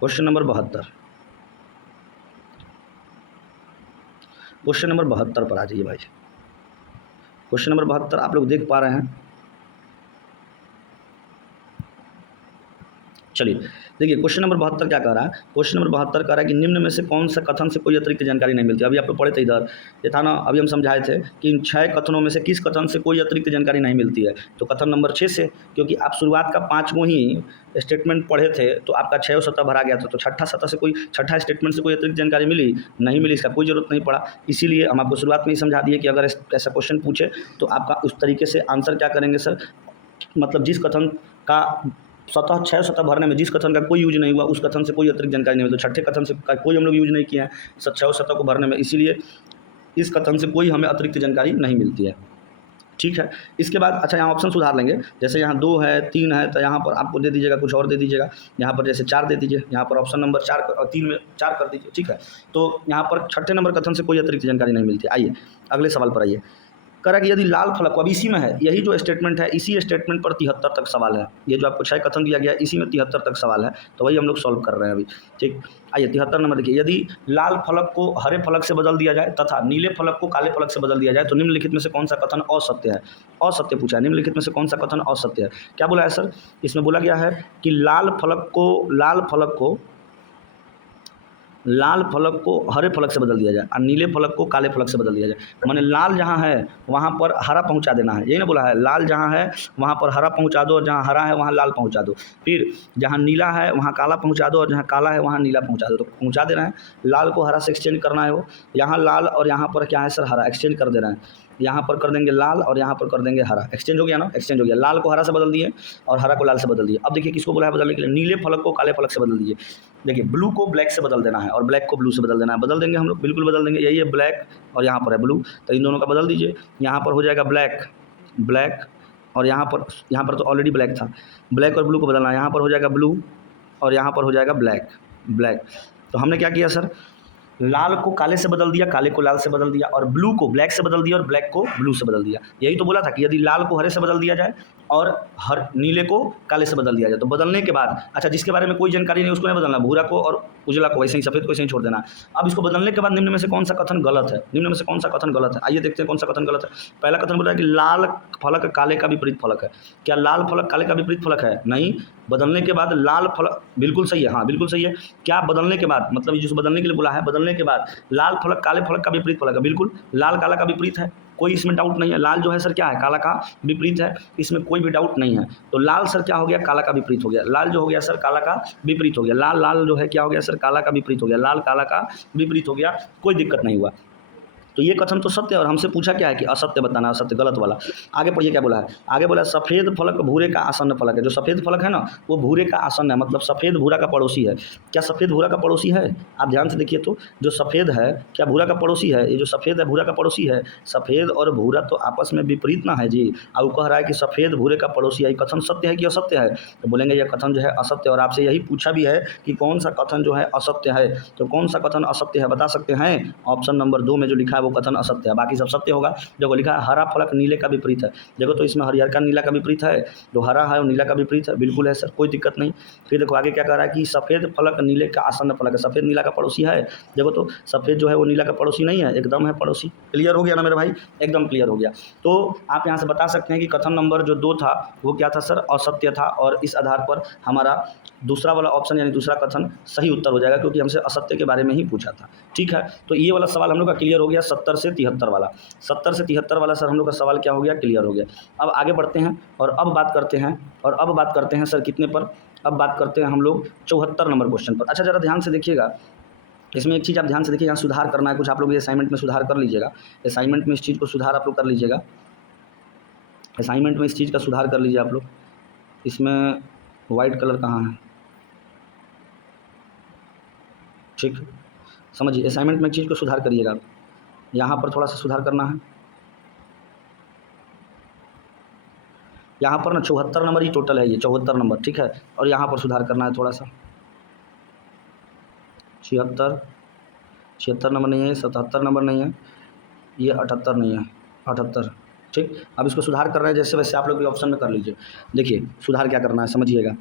क्वेश्चन नंबर 72, क्वेश्चन नंबर 72 पर आ जाइए भाई। क्वेश्चन नंबर 72 आप लोग देख पा रहे हैं। चलिए देखिए क्वेश्चन नंबर 72 क्या कह रहा है। क्वेश्चन नंबर 72 कह रहा है कि निम्न में से कौन सा कथन से कोई अतिरिक्त जानकारी नहीं मिलती। अभी आप लोग पढ़े थे इधर, ये था ना, अभी हम समझाए थे कि इन 6 कथनों में से किस कथन से कोई अतिरिक्त जानकारी नहीं मिलती है। तो कथन नंबर 6 से, क्योंकि आप शुरुआत का 5 ही स्टेटमेंट पढ़े थे तो आपका 6 सतह भरा गया था, तो छठा स्टेटमेंट से कोई अतिरिक्त जानकारी मिली नहीं मिली, इसका कोई ज़रूरत नहीं पड़ा। इसीलिए हम आपको शुरुआत में ही समझा दिए कि अगर ऐसा क्वेश्चन पूछे तो आपका उस तरीके से आंसर क्या करेंगे सर, मतलब जिस कथन का 6 सतह भरने में जिस कथन का कोई यूज नहीं हुआ उस कथन से कोई अतिरिक्त जानकारी नहीं मिली, तो छठे कथन से का कोई हम लोग यूज नहीं किया है 6 सतह को भरने में, इसीलिए इस कथन से कोई हमें अतिरिक्त जानकारी नहीं मिलती है। ठीक है, इसके बाद अच्छा यहाँ ऑप्शन सुधार लेंगे। जैसे यहाँ 2 है, 3 है, तो यहाँ पर आपको दे दीजिएगा कुछ और दे दीजिएगा। यहाँ पर जैसे 4 दे दीजिए, यहाँ पर ऑप्शन नंबर 4 और 3 में 4 कर दीजिए। ठीक है, तो यहाँ पर छठे नंबर कथन से कोई अतिरिक्त जानकारी नहीं मिलती। आइए अगले सवाल पर आइए। कह रहा है कि यदि लाल फलक, अब इसी में है, यही जो स्टेटमेंट है, इसी स्टेटमेंट पर 73 तक सवाल है। ये जो आपको 6 कथन दिया गया है, इसी में 73 तक सवाल है, तो वही हम लोग सॉल्व कर रहे हैं अभी। ठीक, आइए 73 नंबर देखिए। यदि लाल फलक को हरे फलक से बदल दिया जाए तथा नीले फलक को काले फलक से बदल दिया जाए तो निम्नलिखित में से कौन सा कथन असत्य है? असत्य पूछा है, निम्नलिखित में से कौन सा कथन असत्य है? क्या बोला है सर? इसमें बोला गया है कि लाल फलक को हरे फलक से बदल दिया जाए और नीले फलक को काले फलक से बदल दिया जाए। माने लाल जहाँ है वहाँ पर हरा पहुँचा देना है, यही ना बोला है? लाल जहाँ है वहाँ पर हरा पहुँचा दो और जहाँ हरा है वहाँ लाल पहुँचा दो। फिर जहाँ नीला है वहाँ काला पहुँचा दो और जहाँ काला है वहाँ नीला पहुँचा दो। तो पहुँचा दे रहे हैं, लाल को हरा से एक्सचेंज करना है, वो यहाँ लाल और यहाँ पर क्या है सर? हरा। एक्सचेंज कर दे रहे हैं, यहाँ पर कर देंगे लाल और यहाँ पर कर देंगे हरा। एक्सचेंज हो गया ना? एक्सचेंज हो गया। लाल को हरा से बदल दिए और हरा को लाल से बदल दिए। अब देखिए किसको बोला है बदलने के लिए? नीले फलक को काले फलक से बदल दीजिए। देखिए ब्लू को ब्लैक से बदल देना है और ब्लैक को ब्लू से बदल देना है। बदल देंगे हम लोग, बिल्कुल बदल देंगे। यही है ब्लैक और यहाँ पर है ब्लू, तो इन दोनों का बदल दीजिए। यहाँ पर हो जाएगा ब्लैक और यहाँ पर तो ऑलरेडी ब्लैक था, ब्लैक और ब्लू को बदलना है। यहाँ पर हो जाएगा ब्लू और यहाँ पर हो जाएगा ब्लैक। तो हमने क्या किया सर? लाल को काले से बदल दिया, काले को लाल से बदल दिया, और ब्लू को ब्लैक से बदल दिया और ब्लैक को ब्लू से बदल दिया। यही तो बोला था कि यदि लाल को हरे से बदल दिया जाए और नीले को काले से बदल दिया जाए तो बदलने के बाद, अच्छा जिसके बारे में कोई जानकारी नहीं उसको नहीं बदलना, भूरा को और उजला को वैसे ही, सफ़ेद को वैसे ही छोड़ देना। अब इसको बदलने के बाद निम्न में से कौन सा कथन गलत है? निम्न में से कौन सा कथन गलत है? आइए देखते हैं कौन सा कथन गलत है। पहला कथन बोल रहा है कि लाल फलक काले का विपरीत फलक है। क्या लाल फलक काले का विपरीत फलक है? नहीं। बदलने के बाद लाल फलक, बिल्कुल सही है, हाँ बिल्कुल सही है। क्या बदलने के बाद, मतलब जिस बदलने के लिए बोला है, बदलने के बाद लाल फलक काले फलक का विपरीत फलक है। बिल्कुल, लाल काला का विपरीत है, कोई इसमें डाउट नहीं है। लाल जो है सर क्या है? काला का विपरीत है, इसमें कोई भी डाउट नहीं है। तो लाल सर क्या हो गया? काला का विपरीत हो गया। लाल जो हो गया सर काला का विपरीत हो गया। लाल जो है क्या हो गया सर? काला का विपरीत हो गया। लाल काला का विपरीत हो गया, कोई दिक्कत नहीं हुआ। तो ये कथन तो सत्य है और हमसे पूछा क्या है कि असत्य बताना, असत्य गलत वाला। आगे पढ़िए क्या बोला है? आगे बोला सफ़ेद फलक भूरे का आसन्न फलक है। जो सफ़ेद फलक है ना वो भूरे का आसन्न है, मतलब सफ़ेद भूरा का पड़ोसी है। क्या सफ़ेद भूरा का पड़ोसी है? आप ध्यान से देखिए तो, जो सफ़ेद है क्या भूरा का पड़ोसी है? ये जो सफ़ेद है भूरा का पड़ोसी है। सफ़ेद और भूरा तो आपस में विपरीत ना है जी। अब वो कह रहा है कि सफ़ेद भूरे का पड़ोसी है, ये कथन सत्य है कि असत्य है? तो बोलेंगे यह कथन जो है असत्य। और आपसे यही पूछा भी है कि कौन सा कथन जो है असत्य है। तो कौन सा कथन असत्य है बता सकते हैं? ऑप्शन नंबर 2 में जो लिखा है वो कथन असत्य है, बाकी सब सत्य होगा। देखो लिखा है हरा फलक नीले का विपरीत है। देखो तो इसमें हरियर का नीला का विपरीत है, जो हरा है वो नीला का विपरीत है। बिल्कुल है सर, कोई दिक्कत नहीं। फिर देखो आगे क्या कह रहा है कि सफ़ेद फलक नीले का आसन्न फलक है। सफ़ेद नीला का पड़ोसी है। देखो तो सफ़ेद जो है वो नीला का पड़ोसी नहीं है, एकदम है पड़ोसी। क्लियर हो गया ना मेरे भाई? एकदम क्लियर हो गया। तो आप यहाँ से बता सकते हैं कि कथन नंबर जो 2 था वो क्या था सर? असत्य था। और इस आधार पर हमारा दूसरा वाला ऑप्शन यानी दूसरा कथन सही उत्तर हो जाएगा, क्योंकि हमसे असत्य के बारे में ही पूछा था। ठीक है, तो ये वाला सवाल हम लोग का क्लियर हो गया। 70 से 73 वाला, 70 से 73 वाला सर हम लोग का सवाल क्या हो गया? क्लियर हो गया। अब आगे बढ़ते हैं और अब बात करते हैं सर कितने पर? अब बात करते हैं हम लोग 74 नंबर क्वेश्चन पर। अच्छा ज़रा ध्यान से देखिएगा, इसमें एक चीज़ आप ध्यान से देखिएगा, सुधार करना है कुछ आप लोग। ये असाइनमेंट में सुधार कर लीजिएगा, असाइनमेंट में इस चीज़ को सुधार आप लोग कर लीजिएगा। असाइनमेंट में इस चीज़ का सुधार कर लीजिए आप लोग। इसमें वाइट कलर कहाँ है? ठीक, समझिए असाइनमेंट में एक चीज़ को सुधार करिएगा आप। यहाँ पर थोड़ा सा सुधार करना है। यहाँ पर ना 74 नंबर ही टोटल है, ये 74 नंबर, ठीक है। और यहाँ पर सुधार करना है थोड़ा सा। 76 नंबर नहीं है, 77 नंबर नहीं है, ये 78 नहीं है, 78। ठीक, अब इसको सुधार कर रहे हैं जैसे वैसे आप लोग भी ऑप्शन में कर लीजिए। देखिए सुधार क्या करना है समझिएगा,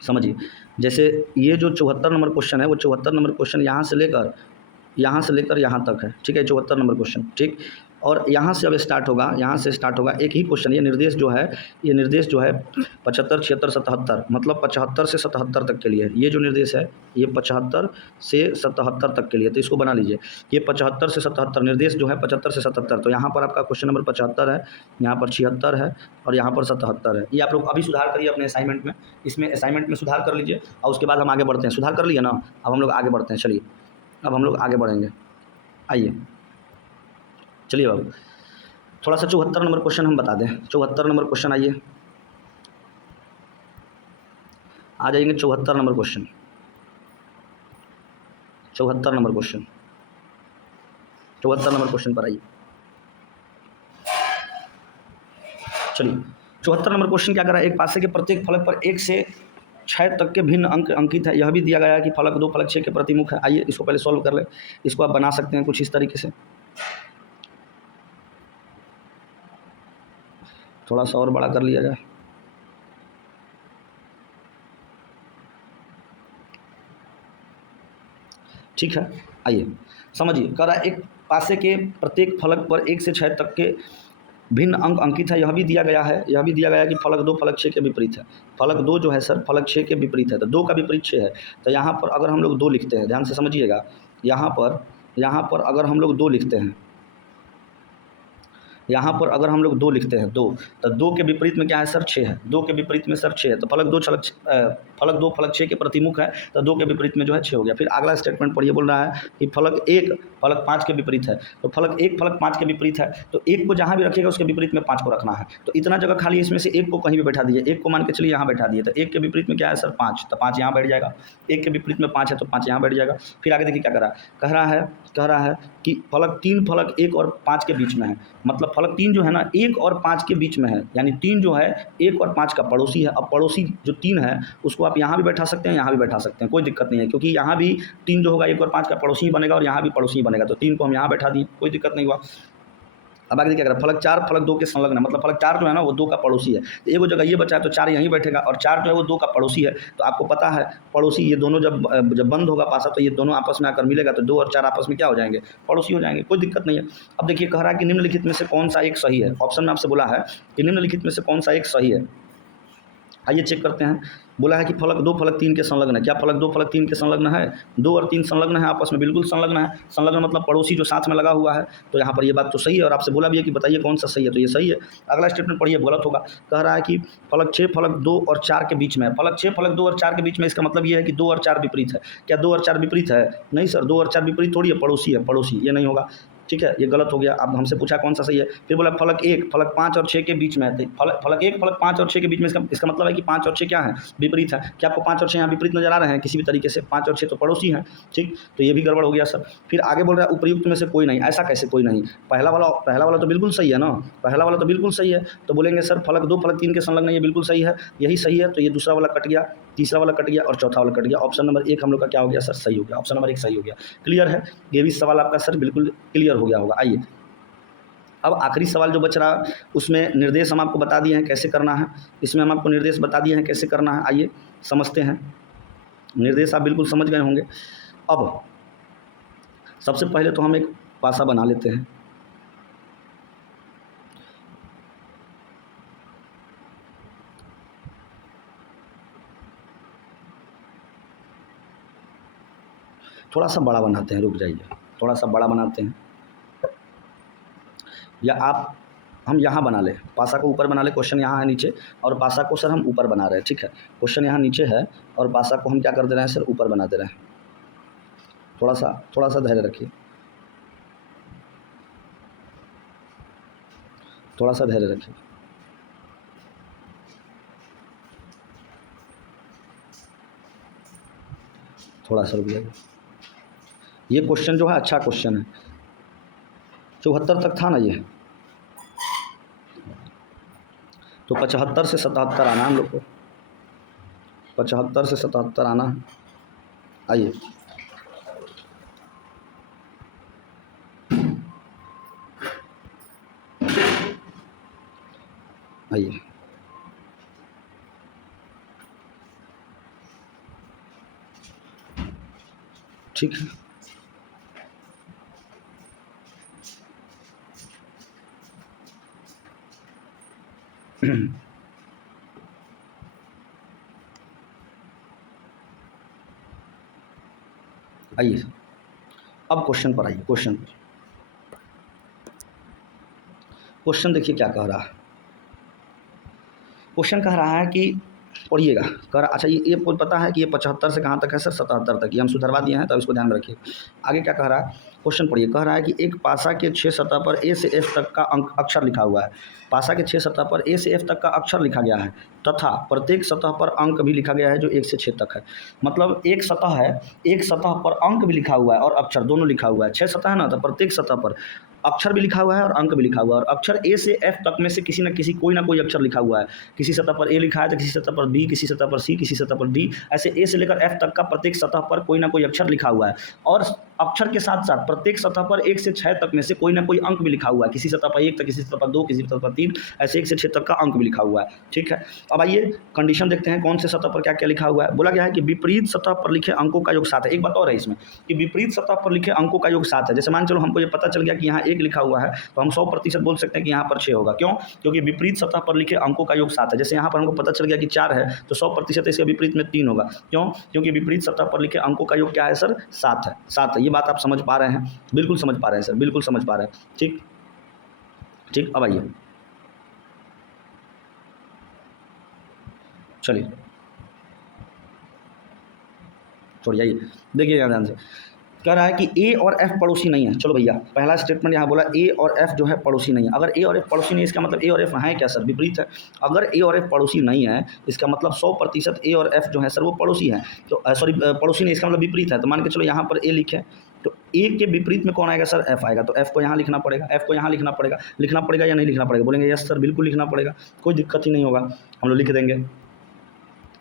समझिए। जैसे ये जो 74 नंबर क्वेश्चन है वो 74 नंबर क्वेश्चन यहाँ से लेकर यहाँ तक है, ठीक है। 74 नंबर क्वेश्चन, ठीक। और यहाँ से अब स्टार्ट होगा, यहाँ से स्टार्ट होगा एक ही क्वेश्चन। ये निर्देश जो है 75, 76, 77, मतलब 75 से 77 तक के लिए है। ये जो निर्देश है ये 75 से 77 तक के लिए, तो इसको बना लीजिए। ये 75 से 77 निर्देश जो है 75 से 77, तो यहाँ पर आपका क्वेश्चन नंबर 75 है, यहाँ पर 76 है और यहाँ पर 77 है। ये आप लोग अभी सुधार करिए अपने असाइनमेंट में, इसमें असाइनमेंट में सुधार कर लीजिए और उसके बाद हम आगे बढ़ते हैं। सुधार कर लिया ना? अब हम लोग आगे बढ़ते हैं, चलिए अब हम लोग आगे बढ़ेंगे। आइए चलिए बाबू, थोड़ा सा 74 नंबर क्वेश्चन हम बता दें। 74 नंबर क्वेश्चन आइए, आ जाएंगे 74 number question. 74 number question, 74 number question पर आइए। चलिए 74 नंबर क्वेश्चन क्या कर रहा है? एक पासे के प्रत्येक फलक पर 1 से 6 तक के भिन्न अंक अंकित है। यह भी दिया गया है कि फलक 2 फलक 6 के प्रतिमुख है। आइए इसको पहले सॉल्व कर ले। इसको आप बना सकते हैं कुछ इस तरीके से। थोड़ा सा और बड़ा कर लिया जाए। ठीक है, आइए समझिए। कह रहा है एक पासे के प्रत्येक फलक पर 1 से 6 तक के भिन्न अंक अंकित है। यह भी दिया गया है, यह भी दिया गया है कि फलक 2 फलक 6 के विपरीत है। फलक 2 जो है सर फलक 6 के विपरीत है, तो 2 का विपरीत 6 है। तो यहाँ पर अगर हम लोग 2 लिखते हैं, ध्यान से समझिएगा, यहाँ पर अगर हम लोग 2 लिखते हैं, यहाँ पर अगर हम लोग 2 लिखते हैं, 2, तो 2 के विपरीत में क्या है सर 6 है। 2 के विपरीत में सर 6 है, तो फलक 2 फलक 6 के प्रतिमुख है, तो 2 के विपरीत में जो है 6 हो गया। फिर अगला स्टेटमेंट पढ़िए, बोल रहा है कि फलक 1 फलक 5 के विपरीत है। तो फलक 1 फलक 5 के विपरीत है, तो 1 को जहाँ भी रखिएगा उसके विपरीत में 5 को रखना है। तो इतना जगह खाली, इसमें से 1 को कहीं भी बैठा दीजिए। 1 को मान के चलिए यहाँ बैठा दिए, तो 1 के विपरीत में क्या है सर 5, तो 5 यहाँ बैठ जाएगा। 1 के विपरीत में 5 है, तो 5 यहाँ बैठ जाएगा। फिर आगे देखिए क्या कह रहा है कि फलक 3 फलक 1 और 5 के बीच में है। मतलब फलक 3 जो है ना 1 और 5 के बीच में है, यानी 3 जो है 1 और 5 का पड़ोसी है। अब पड़ोसी जो 3 है उसको आप यहाँ भी बैठा सकते हैं, यहाँ भी बैठा सकते हैं, कोई दिक्कत नहीं है, क्योंकि यहाँ भी 3 जो होगा 1 और 5 का पड़ोसी ही बनेगा और यहाँ भी पड़ोसी ही बनेगा। तो 3 को हम यहाँ बैठा दिए, कोई दिक्कत नहीं हुआ। अब आगे क्या करें, फलक 4 फलक 2 के संलग्न है। मतलब फलक 4 जो है ना वो 2 का पड़ोसी है। एक जगह ये बचा है तो 4 यहीं बैठेगा, और 4 जो है वो 2 का पड़ोसी है। तो आपको पता है पड़ोसी ये दोनों जब बंद होगा पासा, तो ये दोनों आपस में आकर मिलेगा, तो 2 और 4 आपस में क्या हो जाएंगे, पड़ोसी हो जाएंगे, कोई दिक्कत नहीं है। अब देखिए कह रहा है कि निम्नलिखित में से कौन सा एक सही है। ऑप्शन में आपसे बोला है कि निम्नलिखित में से कौन सा एक सही है। आइए चेक करते हैं। बोला है कि फलक 2 फलक 3 के संलग्न है। क्या फलक 2 फलक 3 के संलग्न है? 2 और 3 संलग्न है आपस में, बिल्कुल संलग्न है। संलग्न मतलब पड़ोसी जो साथ में लगा हुआ है। तो यहाँ पर ये बात तो सही है, और आपसे बोला भी है कि बताइए कौन सा सही है, तो ये सही है। अगला स्टेटमेंट पढ़िए, गलत होगा। कह रहा है कि फलक 6 फलक 2 और 4 के बीच में है। फलक 6 फलक 2 और 4 के बीच में, इसका मतलब ये है कि 2 और 4 विपरीत है। क्या 2 और 4 विपरीत है? नहीं सर, 2 और 4 विपरीत थोड़ी है, पड़ोसी है, पड़ोसी, ये नहीं होगा। ठीक है, ये गलत हो गया। अब हमसे पूछा कौन सा सही है, फिर बोला फलक 1 फलक 5 और 6 के बीच में है। फलक 1 फलक 5 और 6 के बीच में, इसका मतलब है कि 5 और 6 क्या है, विपरीत है। क्या आपको 5 और 6 यहाँ विपरीत नजर आ रहे हैं किसी भी तरीके से? 5 और 6 तो पड़ोसी हैं, ठीक, तो ये भी गड़बड़ हो गया सर। फिर आगे बोल रहा है उपयुक्त में से कोई नहीं। ऐसा कैसे कोई नहीं? पहला वाला तो बिल्कुल सही है ना, पहला वाला तो बिल्कुल सही है। तो बोलेंगे सर फलक 2 फलक 3 के संलग्न, ये बिल्कुल सही है, यही सही है। तो ये दूसरा वाला कट गया, तीसरा वाला कट गया और चौथा वाला कट गया। ऑप्शन नंबर 1 हम लोग का क्या हो गया सर, सही हो गया। ऑप्शन नंबर 1 सही हो गया। क्लियर है, ये भी सवाल आपका सर बिल्कुल क्लियर हो गया होगा। आइए अब आखिरी सवाल जो बच रहा, उसमें निर्देश हम आपको बता दिए हैं कैसे करना है। इसमें हम आपको निर्देश बता दिए हैं कैसे करना है। आइए समझते हैं। निर्देश आप बिल्कुल समझ गए होंगे। अब सबसे पहले तो हम एक पासा बना लेते हैं। थोड़ा सा बड़ा बनाते हैं, रुक जाइए, थोड़ा सा बड़ा बनाते हैं, या हम यहाँ बना लें, पासा को ऊपर बना लें। क्वेश्चन यहाँ है नीचे और पासा को सर हम ऊपर बना रहे हैं, ठीक है। क्वेश्चन यहाँ नीचे है और पासा को हम क्या कर दे रहे हैं सर, ऊपर बना दे रहे हैं। थोड़ा सा धैर्य रखिए, थोड़ा सा धैर्य रखिए। थोड़ा सा रुक जाइए। ये क्वेश्चन जो है अच्छा क्वेश्चन है, 74 तक था ना ये, तो 75 से 77 आना हम लोग को, 75 से 77 आना है। आइए आइए ठीक है। आइए अब क्वेश्चन पर आइए। क्वेश्चन देखिए क्या कह रहा है। क्वेश्चन कह रहा है कि पढ़िएगा, कह रहा अच्छा ये पता है कि ये 75 से कहाँ तक है सर, 77 तक। ये हम सुधरवा दिए हैं, तो इसको ध्यान में रखिए। आगे क्या कह रहा है, क्वेश्चन पढ़िए। कह रहा है कि एक पासा के 6 सतह पर ए से एफ तक का अक्षर लिखा हुआ है। पासा के 6 सतह पर ए से एफ तक का अक्षर लिखा गया है तथा प्रत्येक सतह पर अंक भी लिखा गया है जो 1 से 6 तक है। मतलब एक सतह है, एक सतह पर अंक भी लिखा हुआ है और अक्षर दोनों लिखा हुआ है। 6 सतह है ना, तो प्रत्येक सतह पर अक्षर भी लिखा हुआ है और अंक भी लिखा हुआ है। और अक्षर ए से एफ तक में से किसी न किसी कोई ना कोई अक्षर लिखा हुआ है। किसी सतह पर ए लिखा है तो किसी सतह पर बी, किसी सतह पर सी, किसी सतह पर डी, ऐसे ए से लेकर एफ तक का प्रत्येक सतह पर कोई ना कोई अक्षर लिखा हुआ है। और अक्षर के साथ साथ प्रत्येक सतह पर 1 से 6 तक में से कोई ना कोई अंक भी लिखा हुआ है। किसी सतह पर 1 तक, किसी सतह पर 2, किसी सतह पर 3, ऐसे 1 से 6 तक का अंक भी लिखा हुआ है। ठीक है, अब आइए कंडीशन देखते हैं कौन से सतह पर क्या क्या लिखा हुआ है। बोला गया है कि विपरीत सतह पर लिखे अंकों का योग 7 है। एक बात और है इसमें कि विपरीत सतह पर लिखे अंकों का योग 7 है। जैसे मान चलो हमको ये पता चल गया कि यहाँ 1 लिखा हुआ है, तो हम 100% बोल सकते हैं कि यहाँ पर 6 होगा। क्यों? क्योंकि विपरीत सतह पर लिखे अंकों का योग 7 है। जैसे यहाँ पर हमको पता चल गया कि 4 है, तो 100% इसके विपरीत में 3 होगा। क्यों? क्योंकि विपरीत सतह पर लिखे अंकों का योग क्या है सर? 7 है। 7 है। ये बात आप समझ पा रहे हैं? बिल्कुल समझ पा रहे हैं सर, बिल्कुल समझ पा रहे हैं। ठीक ठीक, अब आइए चलिए छोड़िए, आइए देखिए यहाँ ध्यान से। कह रहा है कि ए और एफ पड़ोसी नहीं है। चलो भैया, पहला स्टेटमेंट यहाँ बोला ए और एफ जो है पड़ोसी नहीं है। अगर ए और एफ पड़ोसी नहीं है, इसका मतलब ए और एफ है क्या सर? विपरीत है। अगर ए और एफ पड़ोसी नहीं है, इसका मतलब 100% ए और एफ जो है सर वो पड़ोसी है। तो सॉरी, पड़ोसी नहीं, इसका मतलब विपरीत है। तो मान के चलो यहाँ पर ए लिखे, तो ए के विपरीत में कौन आएगा सर? एफ आएगा। तो एफ को यहाँ लिखना पड़ेगा, एफ को यहाँ लिखना पड़ेगा या नहीं लिखना पड़ेगा? बोलेंगे यस सर बिल्कुल लिखना पड़ेगा, कोई दिक्कत ही नहीं होगा, हम लोग लिख देंगे,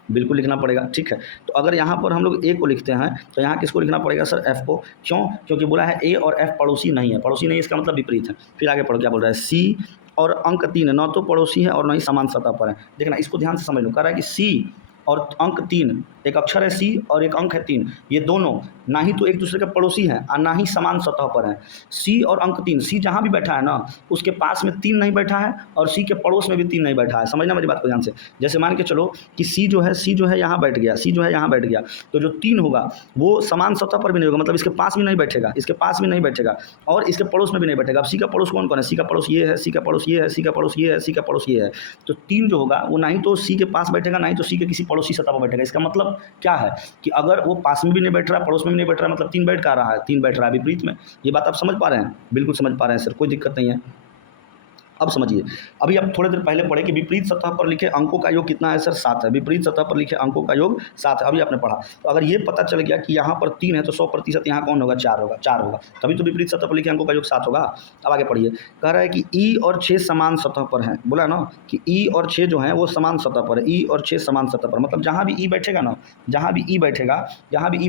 बिल्कुल लिखना पड़ेगा। ठीक है, तो अगर यहाँ पर हम लोग ए को लिखते हैं तो यहाँ किसको लिखना पड़ेगा सर? एफ को। क्यों? क्योंकि बोला है ए और एफ पड़ोसी नहीं है। पड़ोसी नहीं है इसका मतलब विपरीत है। फिर आगे पढ़ो क्या बोल रहा है? सी और अंक 3 न तो पड़ोसी है और न ही समान सतह पर है। देखना, इसको ध्यान से समझ लो। कह रहा है कि सी और अंक 3, एक अक्षर है सी और एक अंक है 3, ये दोनों ना ही तो एक दूसरे के पड़ोसी हैं और ना ही समान सतह पर हैं। सी और अंक 3, सी जहाँ भी बैठा है ना, उसके पास में 3 नहीं बैठा है और सी के पड़ोस में भी 3 नहीं बैठा है। समझना मेरी बात को ध्यान से। जैसे मान के चलो कि सी जो है यहाँ बैठ गया, सी जो है यहाँ बैठ गया, तो जो 3 होगा वो समान सतह पर भी नहीं होगा, मतलब इसके पास भी नहीं बैठेगा, इसके पास भी नहीं बैठेगा और इसके पड़ोस में भी नहीं बैठेगा। अब सी का पड़ोस कौन कौन है? सी का पड़ोस ये है, सी का पड़ोस ये है, सी का पड़ोस ये है, सी का पड़ोस ये है। तो 3 जो होगा वो ना ही तो सी के पास बैठेगा, ना ही तो सी के किसी पड़ोसी सतह पर बैठेगा। इसका मतलब क्या है कि अगर वो पास में भी नहीं बैठ रहा, पड़ोस में भी नहीं बैठ रहा, मतलब 3 बैठ कर रहा है, 3 बैठ रहा है विपरीत में। ये बात आप समझ पा रहे हैं? बिल्कुल समझ पा रहे हैं सर, कोई दिक्कत नहीं है। अब समझिए, अभी आप थोड़ी देर पहले पढ़े कि विपरीत सतह पर लिखे अंकों का योग कितना है सर? 7 है। विपरीत सतह पर लिखे अंकों का योग 7 है, अभी आपने पढ़ा। तो अगर ये पता चल गया कि यहाँ पर 3 है तो 100% यहाँ कौन होगा? 4 होगा, 4 होगा, तभी तो विपरीत सतह पर लिखे अंकों का योग 7 होगा। अब आगे पढ़िए, कह रहा है कि ई और 6 समान सतह पर है। बोला ना कि ई और 6 जो है वो समान सतह पर है। ई और 6 समान सतह पर, मतलब जहाँ भी ई बैठेगा ना, जहाँ भी ई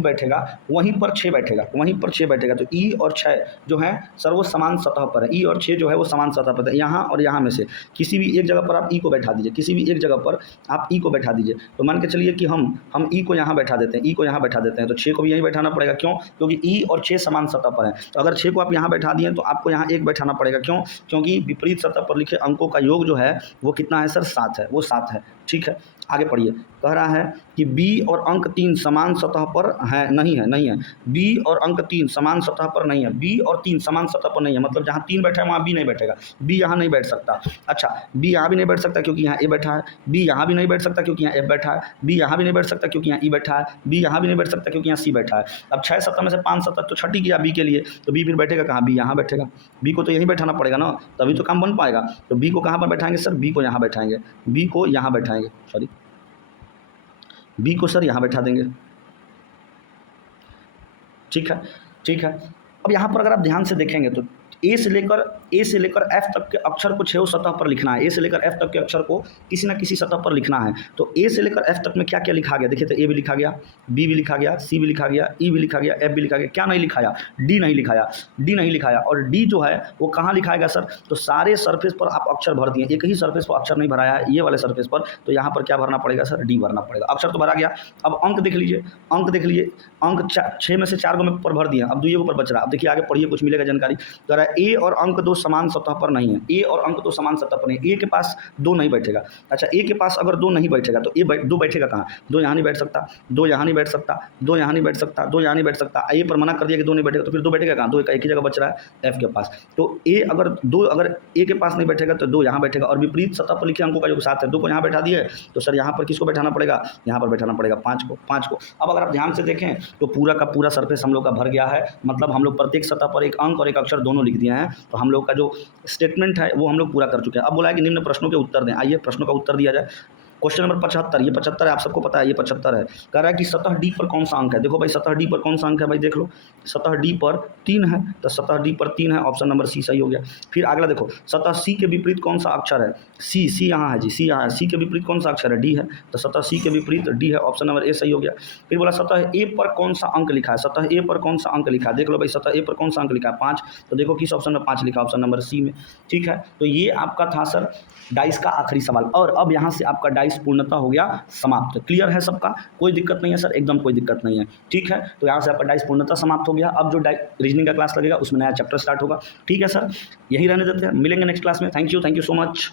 बैठेगा वहीं पर 6 बैठेगा, वहीं पर 6 बैठेगा। तो ई और 6 जो है सर वो समान सतह पर है। ई और 6 जो है वो समान सतह पर है। यहाँ और यहाँ में से किसी भी एक जगह पर आप ई को बैठा दीजिए, किसी भी एक जगह पर आप ई को बैठा दीजिए। तो मान के चलिए कि हम ई को यहाँ बैठा देते हैं, ई को यहाँ बैठा देते हैं, तो 6 को भी यहीं बैठाना पड़ेगा। क्यों? क्योंकि ई और 6 समान सतह पर है। तो अगर 6 को आप यहाँ बैठा दिए तो आपको यहाँ 1 बैठाना पड़ेगा। क्यों? क्योंकि विपरीत सतह पर लिखे अंकों का योग जो है वो कितना है सर? 7 है, वो 7 है। ठीक है, आगे पढ़िए, कह रहा है कि बी और अंक 3 समान सतह पर है, नहीं है। बी और अंक 3 समान सतह पर नहीं है। बी और 3 समान सतह पर नहीं है, मतलब जहाँ 3 बैठा है वहाँ बी नहीं बैठेगा। बी यहाँ नहीं बैठ सकता। अच्छा, बी यहाँ भी नहीं बैठ सकता क्योंकि यहाँ ए बैठा है। बी यहाँ भी नहीं बैठ सकता क्योंकि यहाँ एफ बैठा है। बी यहाँ भी नहीं बैठ सकता क्योंकि यहाँ ई बैठा है। बी यहाँ भी नहीं बैठ सकता क्योंकि यहाँ सी बैठा है। अब 6 सतह में से 5 सतह तो छठी गया बी के लिए, तो बी फिर बैठेगा कहाँ? बी यहाँ बैठेगा। बी को तो यहीं बैठाना पड़ेगा ना, तभी तो काम बन पाएगा। तो बी को कहाँ पर बैठाएंगे सर? बी को यहाँ बैठाएंगे, बी को यहाँ बैठाएंगे, सॉरी बी को सर यहाँ बैठा देंगे। ठीक है, ठीक है। अब यहाँ पर अगर आप ध्यान से देखेंगे तो ए से लेकर एफ तक के अक्षर को 6 सतह पर लिखना है। ए से लेकर एफ तक के अक्षर को किसी न किसी सतह पर लिखना है। तो ए से लेकर एफ तक में क्या क्या लिखा गया? देखिए, तो ए भी लिखा गया, बी भी लिखा गया, सी भी लिखा गया, ई भी लिखा गया, एफ भी लिखा गया। क्या नहीं लिखाया? डी नहीं लिखाया। और डी जो है वो कहाँ लिखाएगा सर? तो सारे सरफेस पर आप अक्षर भर दिए, एक ही सरफेस पर अक्षर नहीं भराया है, ये वाले सरफेस पर, तो यहाँ पर क्या भरना पड़ेगा सर? डी भरना पड़ेगा। अक्षर तो भरा गया। अब अंक देख लीजिए, अंक 6 में से 4 को मैं ऊपर भर दिया, अब 2 ऊपर बच रहा। अब देखिए आगे पढ़िए, कुछ मिलेगा जानकारी। कह रहा है ए और अंक 2 समान सतह पर नहीं है। ए और अंक 2 समान सतह पर नहीं, ए के पास 2 नहीं बैठेगा। अच्छा, ए के पास अगर 2 नहीं बैठेगा तो 2 बैठेगा कहाँ? 2 यहाँ नहीं बैठ सकता, 2 यहाँ नहीं बैठ सकता, 2 यहाँ नहीं बैठ सकता, 2 यहाँ नहीं बैठ सकता। ए पर मना कर दिया कि 2 नहीं बैठेगा, तो फिर 2 बैठेगा कहाँ? 2 एक ही जगह बच रहा है, एफ के पास। तो ए अगर 2 अगर ए के पास नहीं बैठेगा तो 2 यहाँ बैठेगा। और विपरीत सतह पर लिखे अंकों का योग 7 है, 2 को यहाँ बैठा दिए, तो सर यहाँ पर किसको बैठाना पड़ेगा? यहाँ पर बैठाना पड़ेगा 5 को। अब अगर आप ध्यान से देखें तो पूरा का पूरा सरफेस हम लोग का भर गया है, मतलब हम लोग प्रत्येक सतह पर एक अंक और एक अक्षर दोनों लिख दिए हैं। तो हम लोग का जो स्टेटमेंट है वो हम लोग पूरा कर चुके हैं। अब बोला है कि निम्न प्रश्नों के उत्तर दें। आइए प्रश्नों का उत्तर दिया जाए। क्वेश्चन नंबर 75, ये 75 है, आप सबको पता है ये 75 है। कह रहा है कि सतह डी पर कौन सा अंक है। देखो भाई सतह डी पर कौन सा अंक है भाई, देख लो सतह डी पर 3 है, तो सतह डी पर 3 है, ऑप्शन नंबर सी सही हो गया। फिर अगला देखो सतह सी के विपरीत कौन सा अक्षर है, सी यहाँ है जी, सी यहाँ है, सी के विपरीत कौन सा अक्षर है, डी है, तो सतह सी के विपरीत डी है, ऑप्शन नंबर ए सही हो गया। फिर बोला सतह ए पर कौन सा अंक लिखा है, सतह ए पर कौन सा अंक लिखा है, देख लो भाई सतह ए पर कौन सा अंक लिखा है 5, तो देखो किस ऑप्शन में 5 लिखा, ऑप्शन नंबर सी में। ठीक है, तो ये आपका था सर डाइस का आखिरी सवाल, और अब यहाँ से आपका डाइस पूर्णतः हो गया समाप्त। क्लियर है सबका, कोई दिक्कत नहीं है सर, एकदम कोई दिक्कत नहीं है। ठीक है, तो यहाँ से आपका डाइस पूर्णतः समाप्त हो गया। अब जो रीजनिंग का क्लास लगेगा उसमें नया चैप्टर स्टार्ट होगा। ठीक है सर, यही रहने देते हैं, मिलेंगे नेक्स्ट क्लास में। Thank you so much.